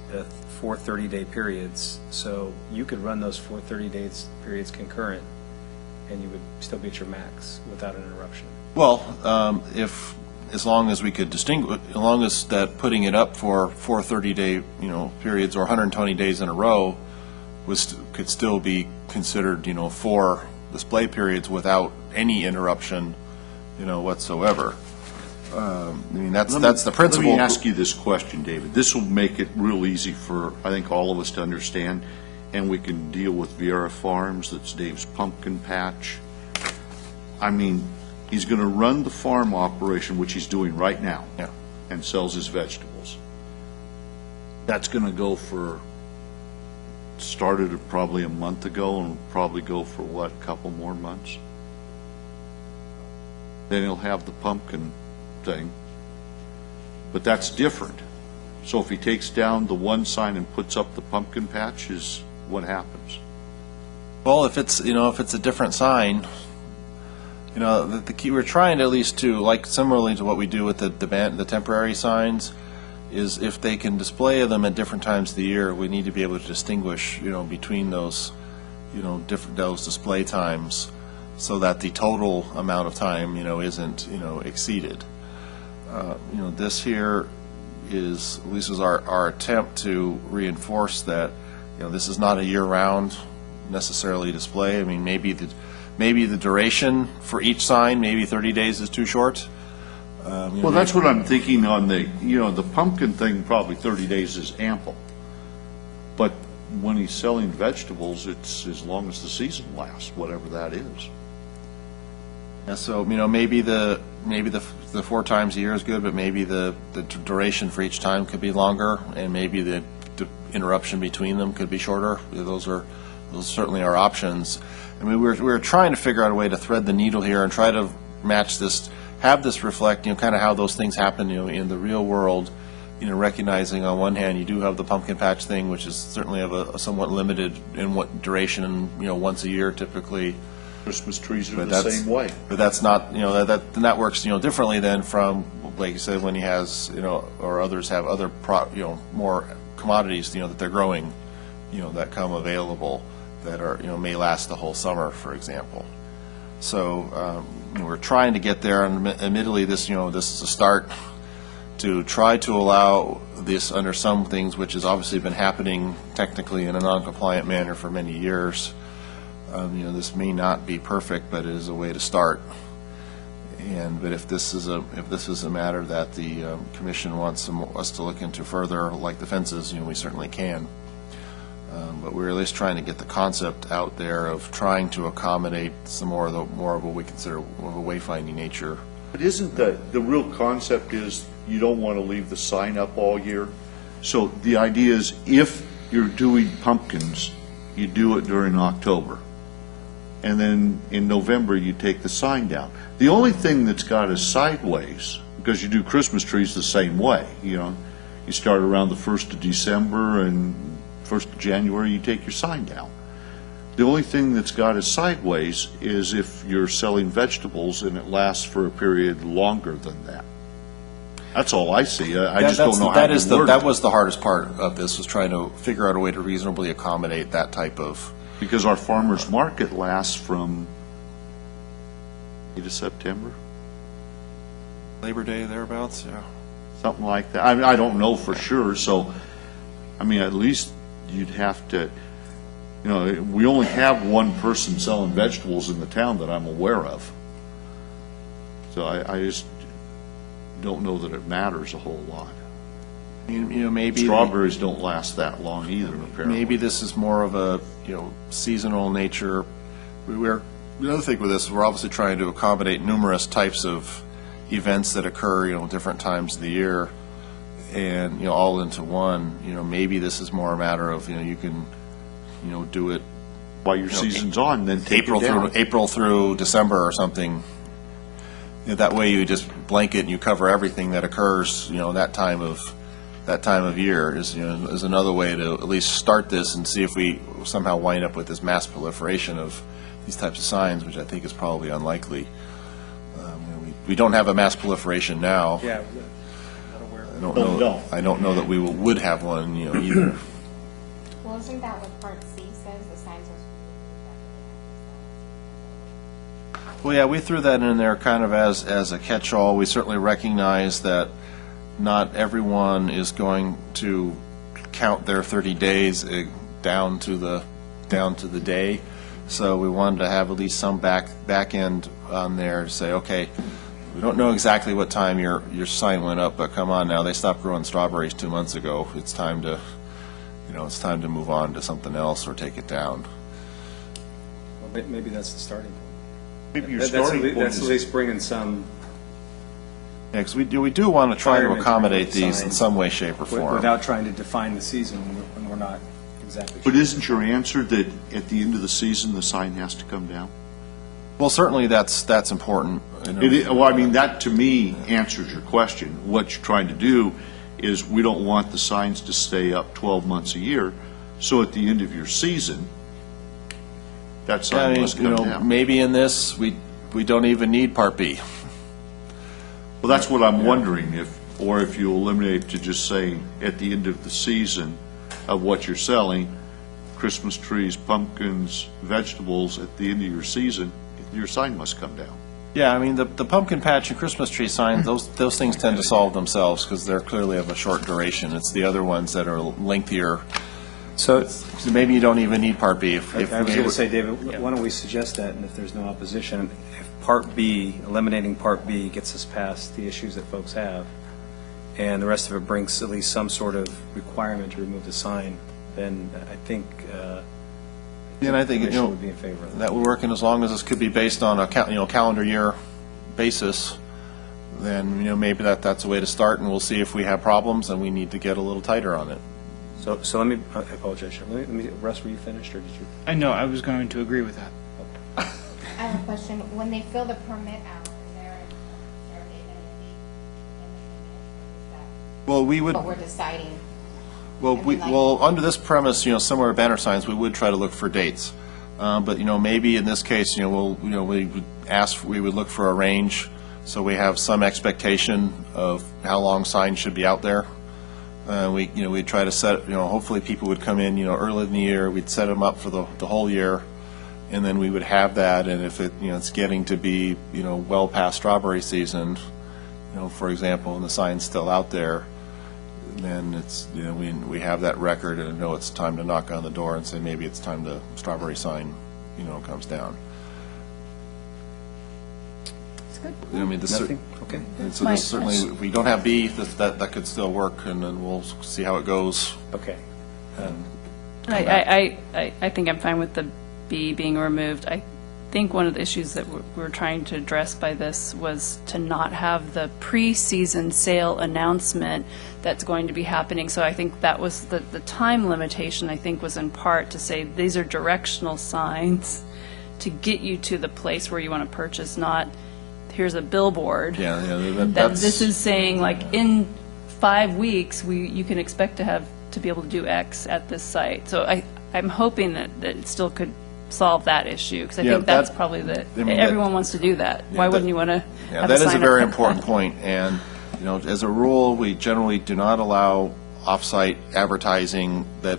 4 30-day periods. So you could run those 4 30-day periods concurrent, and you would still be at your max without an interruption. Well, as long as we could distinguish, as long as that putting it up for 4 30-day, periods or 120 days in a row could still be considered, 4 display periods without any interruption, whatsoever. I mean, that's the principle. Let me ask you this question, David. This will make it real easy for, I think, all of us to understand, and we can deal with Vieira Farms, that's Dave's pumpkin patch. I mean, he's going to run the farm operation, which he's doing right now, Yeah. and sells his vegetables. That's going to go for, started probably a month ago, and will probably go for, what, a couple more months? Then he'll have the pumpkin thing, but that's different. So if he takes down the one sign and puts up the pumpkin patch, is what happens? Well, if it's a different sign, the key, we're trying to at least to, like similarly to what we do with the temporary signs, is if they can display them at different times of the year, we need to be able to distinguish, between those, those display times, so that the total amount of time, isn't, exceeded. This here is, at least is our attempt to reinforce that, this is not a year-round necessarily display. I mean, maybe the duration for each sign, maybe 30 days is too short. Well, that's what I'm thinking on the, the pumpkin thing, probably 30 days is ample. But when he's selling vegetables, it's as long as the season lasts, whatever that is. Yeah, so, maybe the 4 times a year is good, but maybe the duration for each time could be longer, and maybe the interruption between them could be shorter. Those are those certainly are options. I mean, we're trying to figure out a way to thread the needle here and try to match this, have this reflect, kind of how those things happen, in the real world, recognizing on one hand, you do have the pumpkin patch thing, which is certainly of a somewhat limited in what duration, once a year typically. Christmas trees are But the that's- same way. But that's not, that works, differently than from, like you said, when he has, or others have other more commodities, that they're growing, that come available that are, may last the whole summer, for example. So, we're trying to get there, and admittedly, this is a start to try to allow this under some things, which has obviously been happening technically in a non-compliant manner for many years. This may not be perfect, but it is a way to start. But if this is a matter that the commission wants us to look into further, like the fences, we certainly can. But we're at least trying to get the concept out there of trying to accommodate some more of what we consider of a wayfinding nature. But isn't the real concept is you don't want to leave the sign up all year? So the idea is if you're doing pumpkins, you do it during October. And then in November, you take the sign down. The only thing that's got us sideways, because you do Christmas trees the same way, you start around the 1st of December and 1st of January, you take your sign down. The only thing that's got us sideways is if you're selling vegetables and it lasts for a period longer than that. That's all I see. I just don't know how to word That it. was the hardest part of this, was trying to figure out a way to reasonably accommodate that type of. Because our farmer's market lasts from May to September, Labor Day, thereabouts, yeah. something like that. I don't know for sure, so, at least you'd have to, we only have one person selling vegetables in the town that I'm aware of. So I just don't know that it matters a whole lot. Maybe. Strawberries don't last that long either, apparently. Maybe this is more of a, seasonal nature. The other thing with this is we're obviously trying to accommodate numerous types of events that occur, different times of the year, and, all into one. Maybe this is more a matter of, you can, do it While your season's on, then take it down. April through December or something. That way you just blanket and you cover everything that occurs, that time of year is another way to at least start this and see if we somehow wind up with this mass proliferation of these types of signs, which I think is probably unlikely. We don't have a mass proliferation now. Yeah, not aware of that. No, we don't. I don't know that we would have one, either. Well, isn't that what Part C says, the signs are... Well, yeah, we threw that in there kind of as a catch-all. We certainly recognize that not everyone is going to count their 30 days down to the day. So we wanted to have at least some back end on there to say, okay, we don't know exactly what time your sign went up, but come on now, they stopped growing strawberries 2 months ago. It's time to, it's time to move on to something else or take it down. Well, maybe that's the starting point. Maybe your That's starting at point least is, bringing some, Yeah, because we do want to try to Environment accommodate these in signs some way, shape, or form. without trying to define the season when we're not exactly sure. but isn't your answer that at the end of the season, the sign has to come down? Well, certainly that's important. That to me answers your question. What you're trying to do is we don't want the signs to stay up 12 months a year, so at the end of your season, that sign must come down. Maybe in this, we don't even need Part B. Well, that's what I'm wondering, if you eliminate to just saying at the end of the season of what you're selling, Christmas trees, pumpkins, vegetables, at the end of your season, your sign must come down. Yeah, the pumpkin patch and Christmas tree signs, those things tend to solve themselves because they're clearly of a short duration. It's the other ones that are lengthier. So So maybe you don't even need Part B. I was going to say, David, why don't we suggest that, and if there's no opposition, if Part B, eliminating Part B gets us past the issues that folks have, and the rest of it brings at least some sort of requirement to remove the sign, then I think And I think, the commission would be in favor of that. that would work, and as long as this could be based on a calendar year basis, then, maybe that's a way to start, and we'll see if we have problems and we need to get a little tighter on it. So let me, I apologize, Sharon. Let me, Russ, were you finished, or did you? I know, I was going to agree with that. I have a question. When they fill the permit out, is there a date and a date in the permit? Well, we Or would, is that what we're deciding? well, I mean, like- well, under this premise, similar to banner signs, we would try to look for dates. But, maybe in this case, we would look for a range, so we have some expectation of how long signs should be out there. We'd try to set, hopefully people would come in, early in the year, we'd set them up for the whole year, and then we would have that, and if it's getting to be, well past strawberry season, for example, and the sign's still out there, then it's, we have that record and know it's time to knock on the door and say maybe it's time to strawberry sign, comes down. It's good. I mean, this, Nothing? Okay. and so My- this certainly, if we don't have B, that could still work, and then we'll see how it goes. Okay. I think I'm fine with the B being removed. I think one of the issues that we're trying to address by this was to not have the pre-season sale announcement that's going to be happening. So I think that was the time limitation, I think, was in part to say these are directional signs to get you to the place where you want to purchase, not here's a billboard. Yeah, That that's. this is saying, like, in 5 weeks, you can expect to be able to do X at this site. So I'm hoping that it still could solve that issue, because I Yeah, think that's that- probably that- everyone wants to do that. Yeah, Why that- wouldn't you want to Yeah, have that a is sign a up very like important that? point, and, as a rule, we generally do not allow off-site advertising that,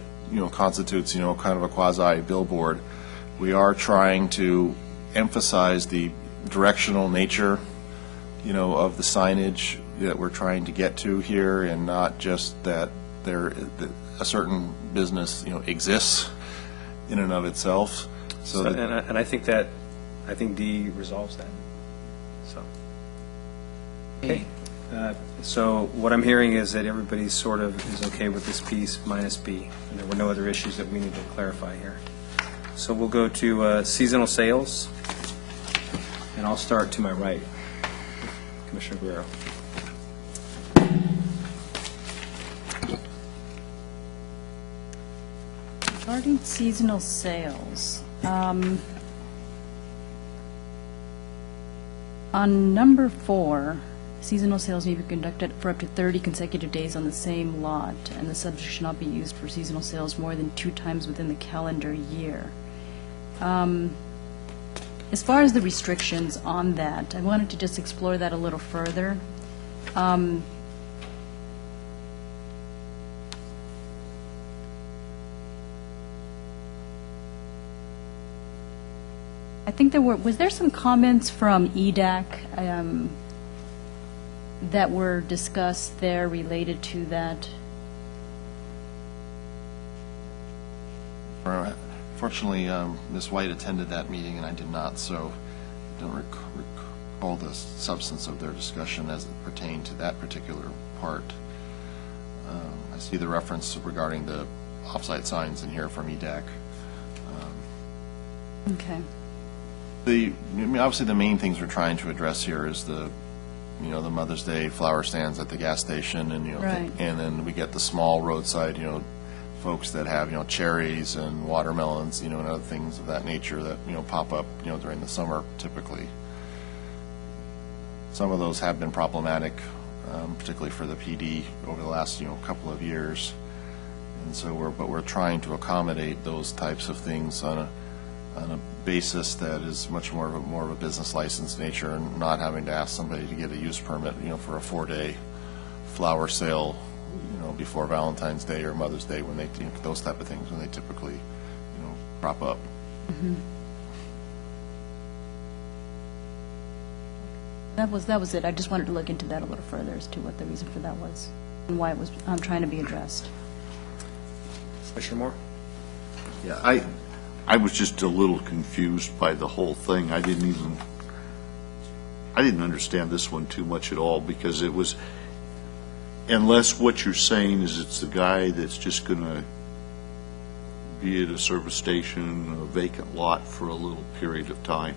constitutes, kind of a quasi-billboard. We are trying to emphasize the directional nature, of the signage that we're trying to get to here, and not just that that a certain business, exists in and of itself. So that- And I think D resolves that, so. Okay. So what I'm hearing is that everybody sort of is okay with this piece minus B, and there were no other issues that we need to clarify here. So we'll go to seasonal sales, and I'll start to my right. Commissioner Guerrero. Regarding seasonal sales, on number 4, seasonal sales may be conducted for up to 30 consecutive days on the same lot, and the subject should not be used for seasonal sales more than 2 times within the calendar year. As far as the restrictions on that, I wanted to just explore that a little further. I think was there some comments from EDAC that were discussed there related to that? Fortunately, Ms. White attended that meeting, and I did not, so I don't recall the substance of their discussion as it pertained to that particular part. I see the reference regarding the off-site signs in here from EDAC. Okay. Obviously, the main things we're trying to address here is the Mother's Day flower stands at the gas station, and, Right. and then we get the small roadside, folks that have, cherries and watermelons, and other things of that nature that, pop up, during the summer typically. Some of those have been problematic, particularly for the PD over the last, couple of years. And so we're trying to accommodate those types of things on a basis that is much more of a business license nature, and not having to ask somebody to get a use permit, for a 4-day flower sale, before Valentine's Day or Mother's Day, when they, those type of things, when they typically, crop up. That was it. I just wanted to look into that a little further as to what the reason for that was and why it was trying to be addressed. Commissioner Moore? Yeah, I was just a little confused by the whole thing. I didn't understand this one too much at all, because it was, unless what you're saying is it's the guy that's just going to be at a service station, a vacant lot for a little period of time.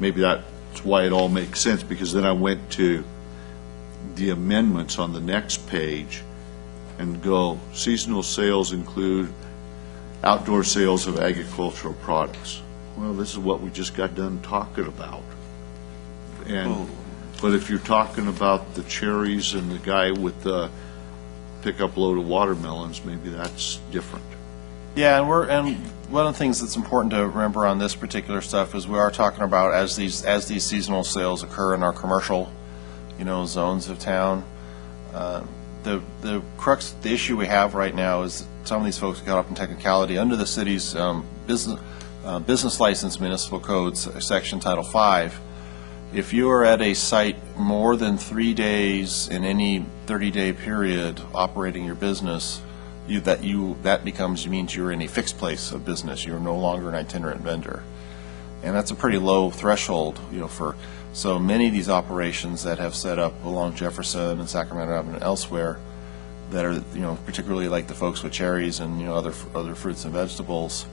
Maybe that's why it all makes sense, because then I went to the amendments on the next page, and go, seasonal sales include outdoor sales of agricultural products. Well, this is what we just got done talking about. And, but if you're talking about the cherries and the guy with the pickup load of watermelons, maybe that's different. Yeah, and one of the things that's important to remember on this particular stuff is we are talking about as these seasonal sales occur in our commercial, zones of town. The crux, the issue we have right now is some of these folks got up in technicality under the city's business license municipal codes, section Title V. If you are at a site more than 3 days in any 30-day period operating your business, means you're in a fixed place of business. You're no longer an itinerant vendor, and that's a pretty low threshold, for so many of these operations that have set up along Jefferson and Sacramento Avenue and elsewhere that are, particularly like the folks with cherries and other fruits and vegetables.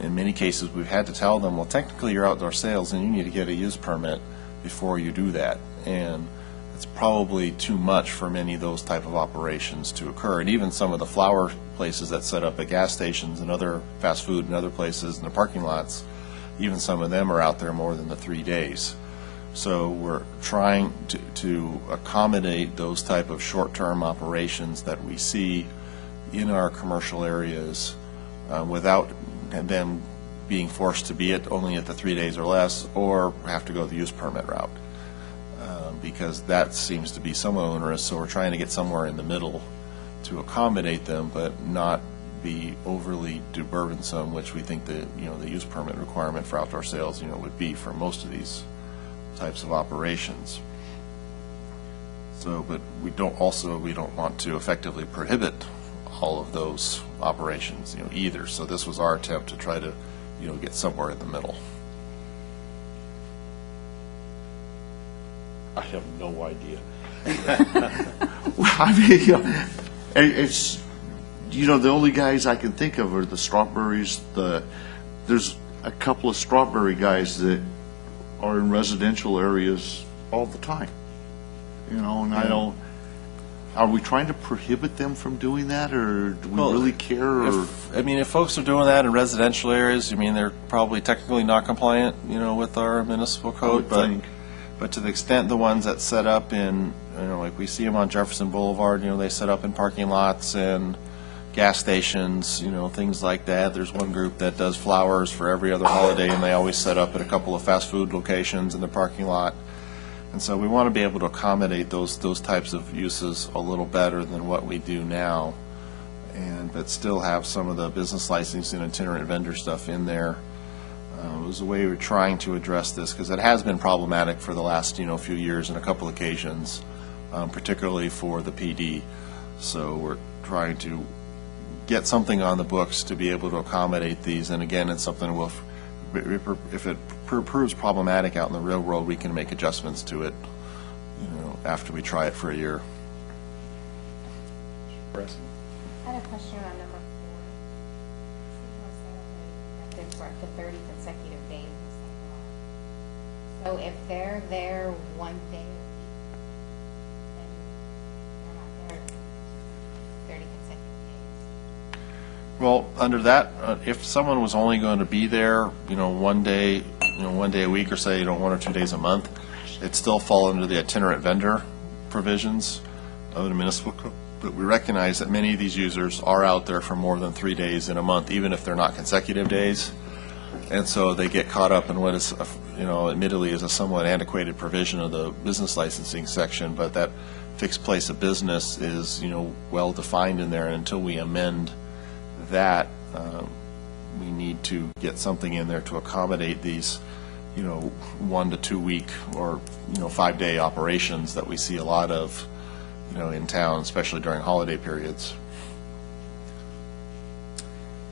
In many cases, we've had to tell them, well, technically you're outdoor sales and you need to get a use permit before you do that. And it's probably too much for many of those type of operations to occur. And even some of the flower places that set up at gas stations and other fast food and other places in the parking lots, even some of them are out there more than the 3 days. So we're trying to accommodate those type of short-term operations that we see in our commercial areas without them being forced to be only at the 3 days or less, or have to go the use permit route, because that seems to be somewhat onerous. So we're trying to get somewhere in the middle to accommodate them, but not be overly burdensome, which we think the the use permit requirement for outdoor sales would be for most of these types of operations. So, but we don't want to effectively prohibit all of those operations, either. So this was our attempt to try to, get somewhere in the middle. I have no idea. Well, I mean, it's, the only guys I can think of are the strawberries. There's a couple of strawberry guys that are in residential areas all the time, and I don't. Are we trying to prohibit them from doing that, or do we really care? Or If folks are doing that in residential areas, they're probably technically not compliant, with our municipal code. But to the extent the ones that set up in, like we see them on Jefferson Boulevard, they set up in parking lots and gas stations, things like that. There's one group that does flowers for every other holiday, and they always set up at a couple of fast food locations in the parking lot. And so we want to be able to accommodate those types of uses a little better than what we do now, but still have some of the business licensing and itinerant vendor stuff in there. It was a way we're trying to address this, because it has been problematic for the last few years on a couple occasions, particularly for the PD. So we're trying to get something on the books to be able to accommodate these. And again, it's something if it proves problematic out in the real world, we can make adjustments to it, after we try it for a year. I had a question on number 4. Seasonal sales may be effective for up to 30 consecutive days. So if they're there one day a week, then they're not there 30 consecutive days. Well, under that, if someone was only going to be there, one day a week, or say, 1 or 2 days a month, it'd still fall under the itinerant vendor provisions of the municipal code. But we recognize that many of these users are out there for more than 3 days in a month, even if they're not consecutive days. And so they get caught up in what is, admittedly is a somewhat antiquated provision of the business licensing section, but that fixed place of business is, well defined in there. And until we amend that, we need to get something in there to accommodate these, 1 to 2 week or 5-day operations that we see a lot of, in town, especially during holiday periods.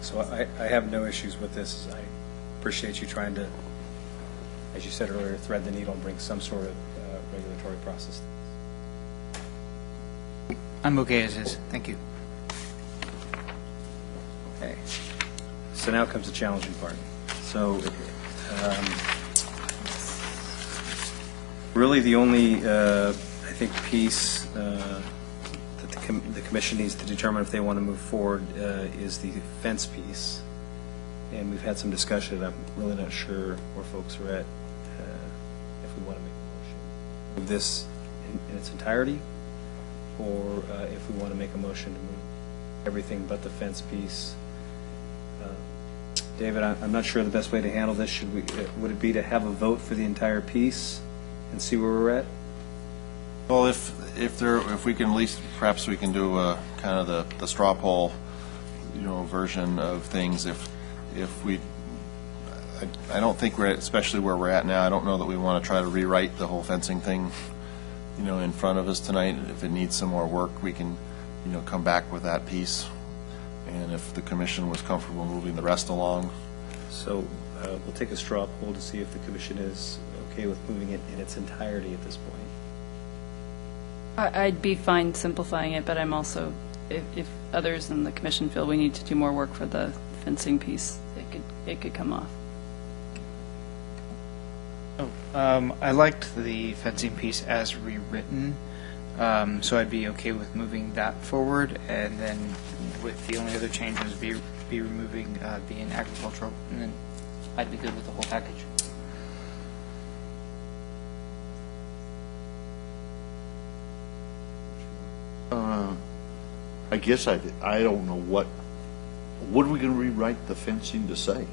So I have no issues with this. I appreciate you trying to, as you said earlier, thread the needle and bring some sort of regulatory process. I'm okay as is. Thank you. Okay. So now comes the challenging part. So really the only, I think, piece that the the commission needs to determine if they want to move forward is the fence piece. And we've had some discussion, I'm really not sure where folks are at, if we want to make a motion. Move this in its entirety, or if we want to make a motion to move everything but the fence piece. David, I'm not sure the best way to handle this. Should we, would it be to have a vote for the entire piece and see where we're at? Well, if we can at least, perhaps we can do a kind of the straw poll, version of things. If we, I don't think we're at, especially where we're at now, I don't know that we want to try to rewrite the whole fencing thing, in front of us tonight. If it needs some more work, we can, come back with that piece. And if the commission was comfortable moving the rest along. So we'll take a straw poll to see if the commission is okay with moving it in its entirety at this point. I'd be fine simplifying it, but I'm also, if others in the commission feel we need to do more work for the fencing piece, it could come off. I liked the fencing piece as rewritten, so I'd be okay with moving that forward, and then with the only other changes be removing the in agricultural, and then I'd be good with the whole package. I guess I don't know what are we going to rewrite the fencing to say?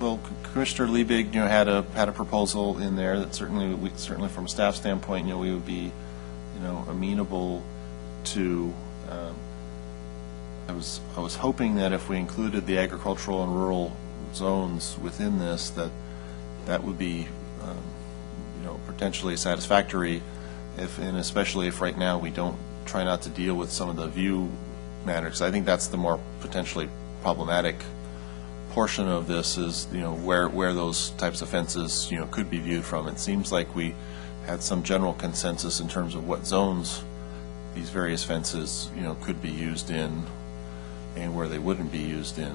Well, Commissioner Liebig, had a proposal in there that certainly from a staff standpoint, we would be, amenable to. I was hoping that if we included the agricultural and rural zones within this, that would be, potentially satisfactory. And especially if right now we don't try not to deal with some of the view matters. I think that's the more potentially problematic portion of this is, where those types of fences, could be viewed from. It seems like we had some general consensus in terms of what zones these various fences, could be used in and where they wouldn't be used in.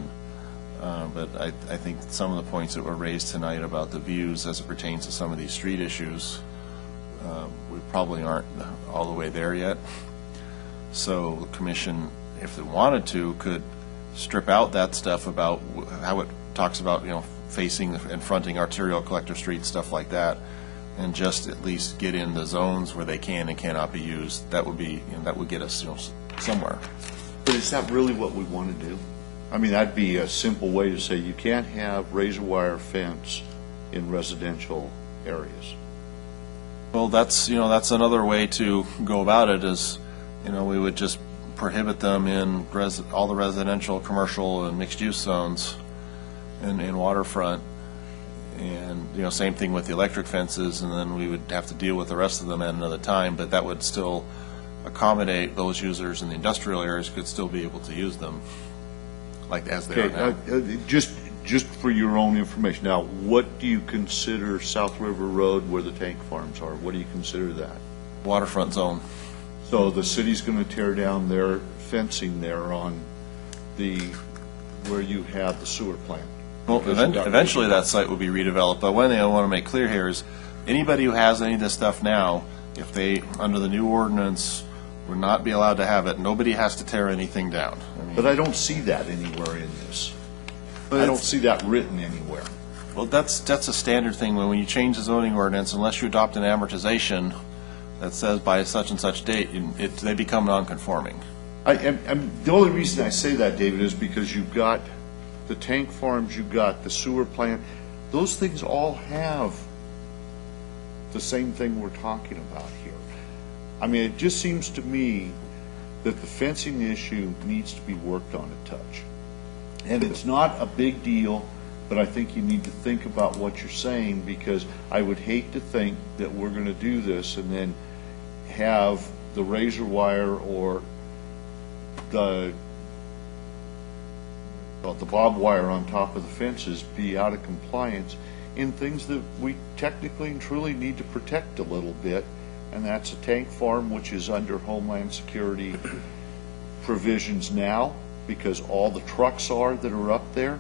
But I think some of the points that were raised tonight about the views as it pertains to some of these street issues, we probably aren't all the way there yet. So the commission, if they wanted to, could strip out that stuff about how it talks about, facing and fronting arterial collector streets, stuff like that, and just at least get in the zones where they can and cannot be used. That would be, that would get us, somewhere. But is that really what we want to do? I mean, that'd be a simple way to say you can't have razor wire fence in residential areas. Well, that's another way to go about it is, we would just prohibit them in all the residential, commercial, and mixed-use zones in waterfront. And, same thing with the electric fences, and then we would have to deal with the rest of them at another time, but that would still accommodate those users in the industrial areas could still be able to use them like as they are now. Just for your own information, now, what do you consider South River Road where the tank farms are? What do you consider that? Waterfront zone. So the city's going to tear down their fencing there on where you have the sewer plant. Well, eventually that site will be redeveloped, but one thing I want to make clear here is anybody who has any of this stuff now, if they, under the new ordinance, would not be allowed to have it, nobody has to tear anything down. But I don't see that anywhere in this. I don't see that written anywhere. Well, that's a standard thing when you change the zoning ordinance, unless you adopt an amortization that says by such and such date, they become non-conforming. The only reason I say that, David, is because you've got the tank farms, you've got the sewer plant. Those things all have the same thing we're talking about here. I mean, it just seems to me that the fencing issue needs to be worked on a touch. And it's not a big deal, but I think you need to think about what you're saying, because I would hate to think that we're going to do this and then have the razor wire or the barbed wire on top of the fences be out of compliance in things that we technically and truly need to protect a little bit, and that's a tank farm, which is under Homeland Security provisions now, because all the trucks that are up there,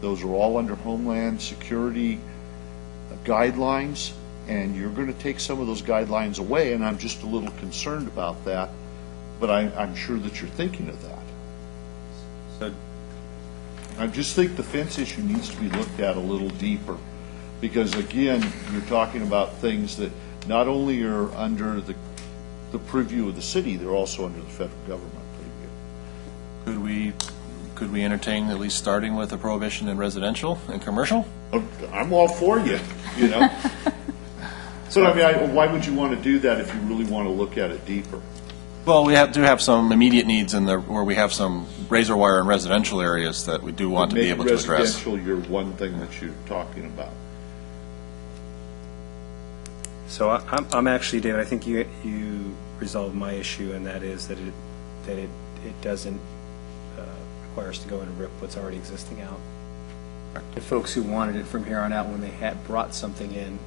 those are all under Homeland Security guidelines, and you're going to take some of those guidelines away, and I'm just a little concerned about that but I'm sure that you're thinking of that. So, I just think the fence issue needs to be looked at a little deeper, because again, you're talking about things that not only are under the purview of the city, they're also under the federal government purview. Could we entertain at least starting with a prohibition in residential and commercial? I'm all for you, you know? So, I mean, why would you want to do that if you really want to look at it deeper? Well, we do have some immediate needs where we have some razor wire in residential areas that we do want to be able to Make address. residential your one thing that you're talking about. so I'm actually, David, I think you resolved my issue, and that is that it doesn't require us to go and rip what's already existing out. The folks who wanted it from here on out, when they had brought something in,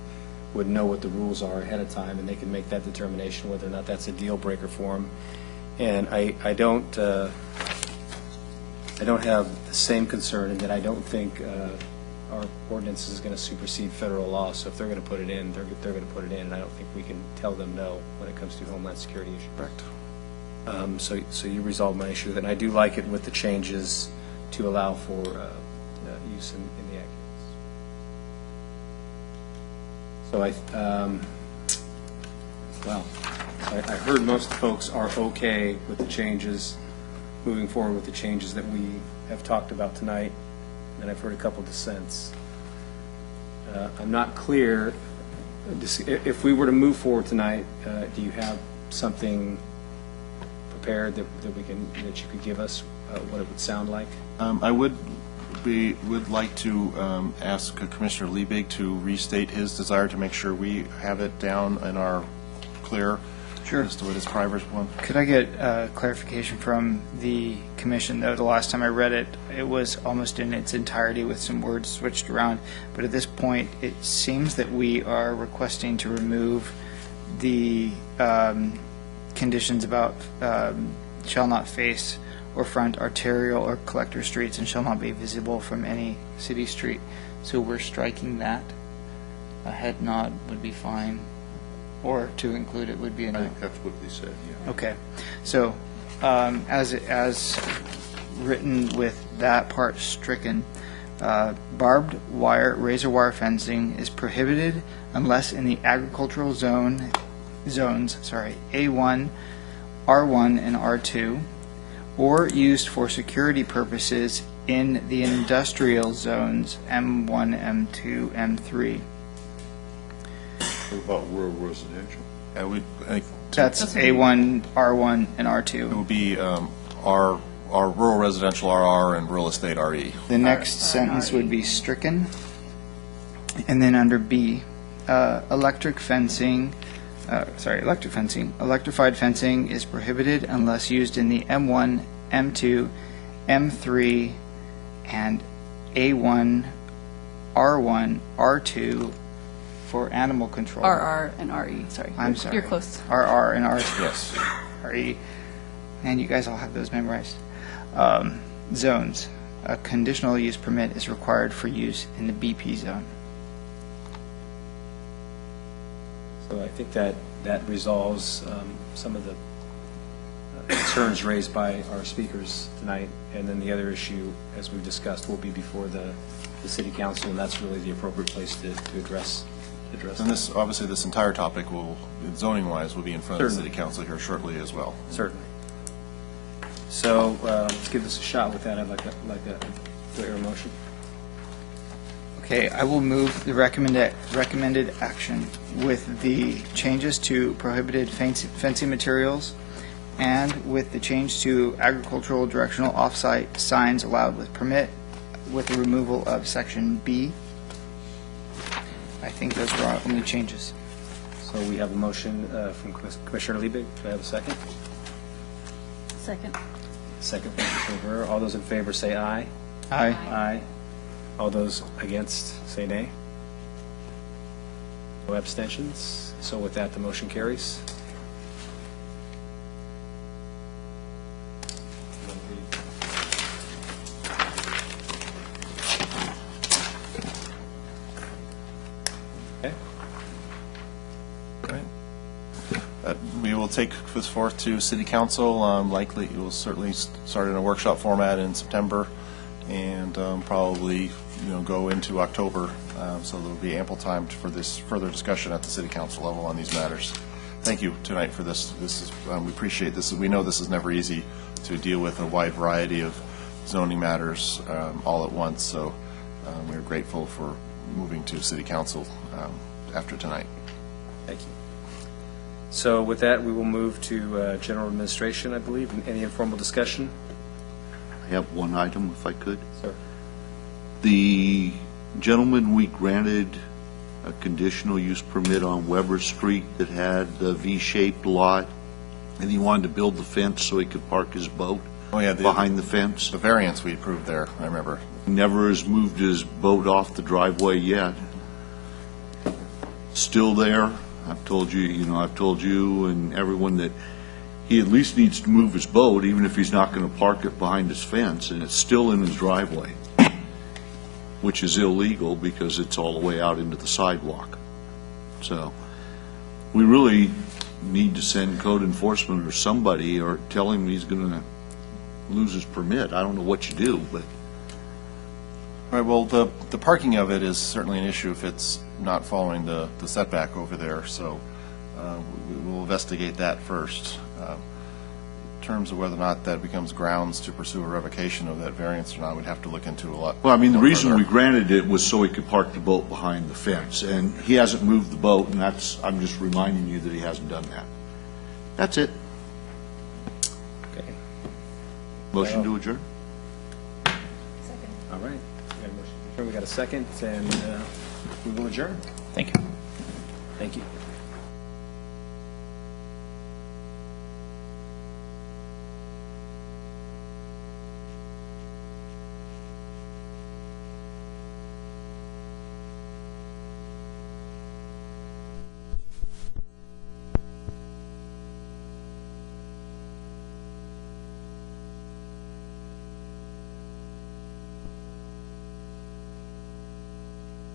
would know what the rules are ahead of time, and they can make that determination whether or not that's a deal breaker for them. And I don't have the same concern in that I don't think our ordinance is going to supersede federal law. So if they're going to put it in, they're going to put it in, and I don't think we can tell them no when it comes to Homeland Security issues. Correct. So you resolved my issue, and I do like it with the changes to allow for use in the act. So I heard most folks are okay with the changes, moving forward with the changes that we have talked about tonight, and I've heard a couple dissents. I'm not clear, if we were to move forward tonight, do you have something prepared that you could give us, what it would sound like? I would like to ask Commissioner Liebig to restate his desire to make sure we have it down in our clear Sure. as to what his private one. Could I get clarification from the commission, though? The last time I read it, it was almost in its entirety with some words switched around. But at this point, it seems that we are requesting to remove the conditions about shall not face or front arterial or collector streets and shall not be visible from any city street. So we're striking that. A head nod would be fine, or to include it would be a no. I think that's what they said, yeah. Okay, so as written with that part stricken, barbed wire, razor wire fencing is prohibited unless in the agricultural zones, A1, R1, and R2, or used for security purposes in the industrial zones M1, M2, M3. What about rural residential? I think That's A1, R1, and it R2. would be our rural residential RR and real estate RE. The next sentence would be stricken. And then under B, electrified fencing is prohibited unless used in the M1, M2, M3, and A1, R1, R2 for animal control. RR and RE, sorry. I'm sorry. You're close. RR and R2. Yes. RE. And you guys all have those memorized. Zones. A conditional use permit is required for use in the BP zone. So I think that resolves some of the concerns raised by our speakers tonight, and then the other issue, as we've discussed, will be before the city council, and that's really the appropriate place to address And this, obviously, this entire topic will, zoning-wise, will be in front of the Certainly. city council here shortly as well. Certainly. So let's give this a shot. With that, I'd like to hear a motion. Okay, I will move the recommended action with the changes to prohibited fencing materials and with the change to agricultural directional off-site signs allowed with permit, with the removal of section B. I think those are our only changes. So we have a motion from Commissioner Liebig. Do I have a second? Second. Second from Commissioner Burr. All those in favor say aye. Aye. Aye. All those against say nay. No abstentions. So with that, the motion carries. Okay. We will take this forth to City Council. Likely, it will certainly start in a workshop format in September, and probably, go into October. So there will be ample time for this further discussion at the City Council level on these matters. Thank you tonight for this. This is, we appreciate this. We know this is never easy to deal with a wide variety of zoning matters all at once. So we're grateful for moving to City Council after tonight. Thank you. So with that, we will move to general administration, I believe. Any informal discussion? I have one item, if I could. Sir. The gentleman we granted a conditional use permit on Weber Street that had the V-shaped lot, and he wanted to build the fence so he could park his boat behind the fence. The variance we approved there, I remember. Never has moved his boat off the driveway yet. Still there. I've told you and everyone that he at least needs to move his boat, even if he's not going to park it behind his fence, and it's still in his driveway, which is illegal because it's all the way out into the sidewalk. So we really need to send code enforcement or somebody or tell him he's going to lose his permit. I don't know what you do, but. All right, well, the parking of it is certainly an issue if it's not following the setback over there, so we will investigate that first. In terms of whether or not that becomes grounds to pursue a revocation of that variance or not, we'd have to look into a lot. Well, I mean, the reason further. we granted it was so he could park the boat behind the fence, and he hasn't moved the boat, and I'm just reminding you that he hasn't done that. That's it. Okay. Motion to adjourn? All right. We got a motion to adjourn. We got a second, and we will adjourn. Thank you. Thank you.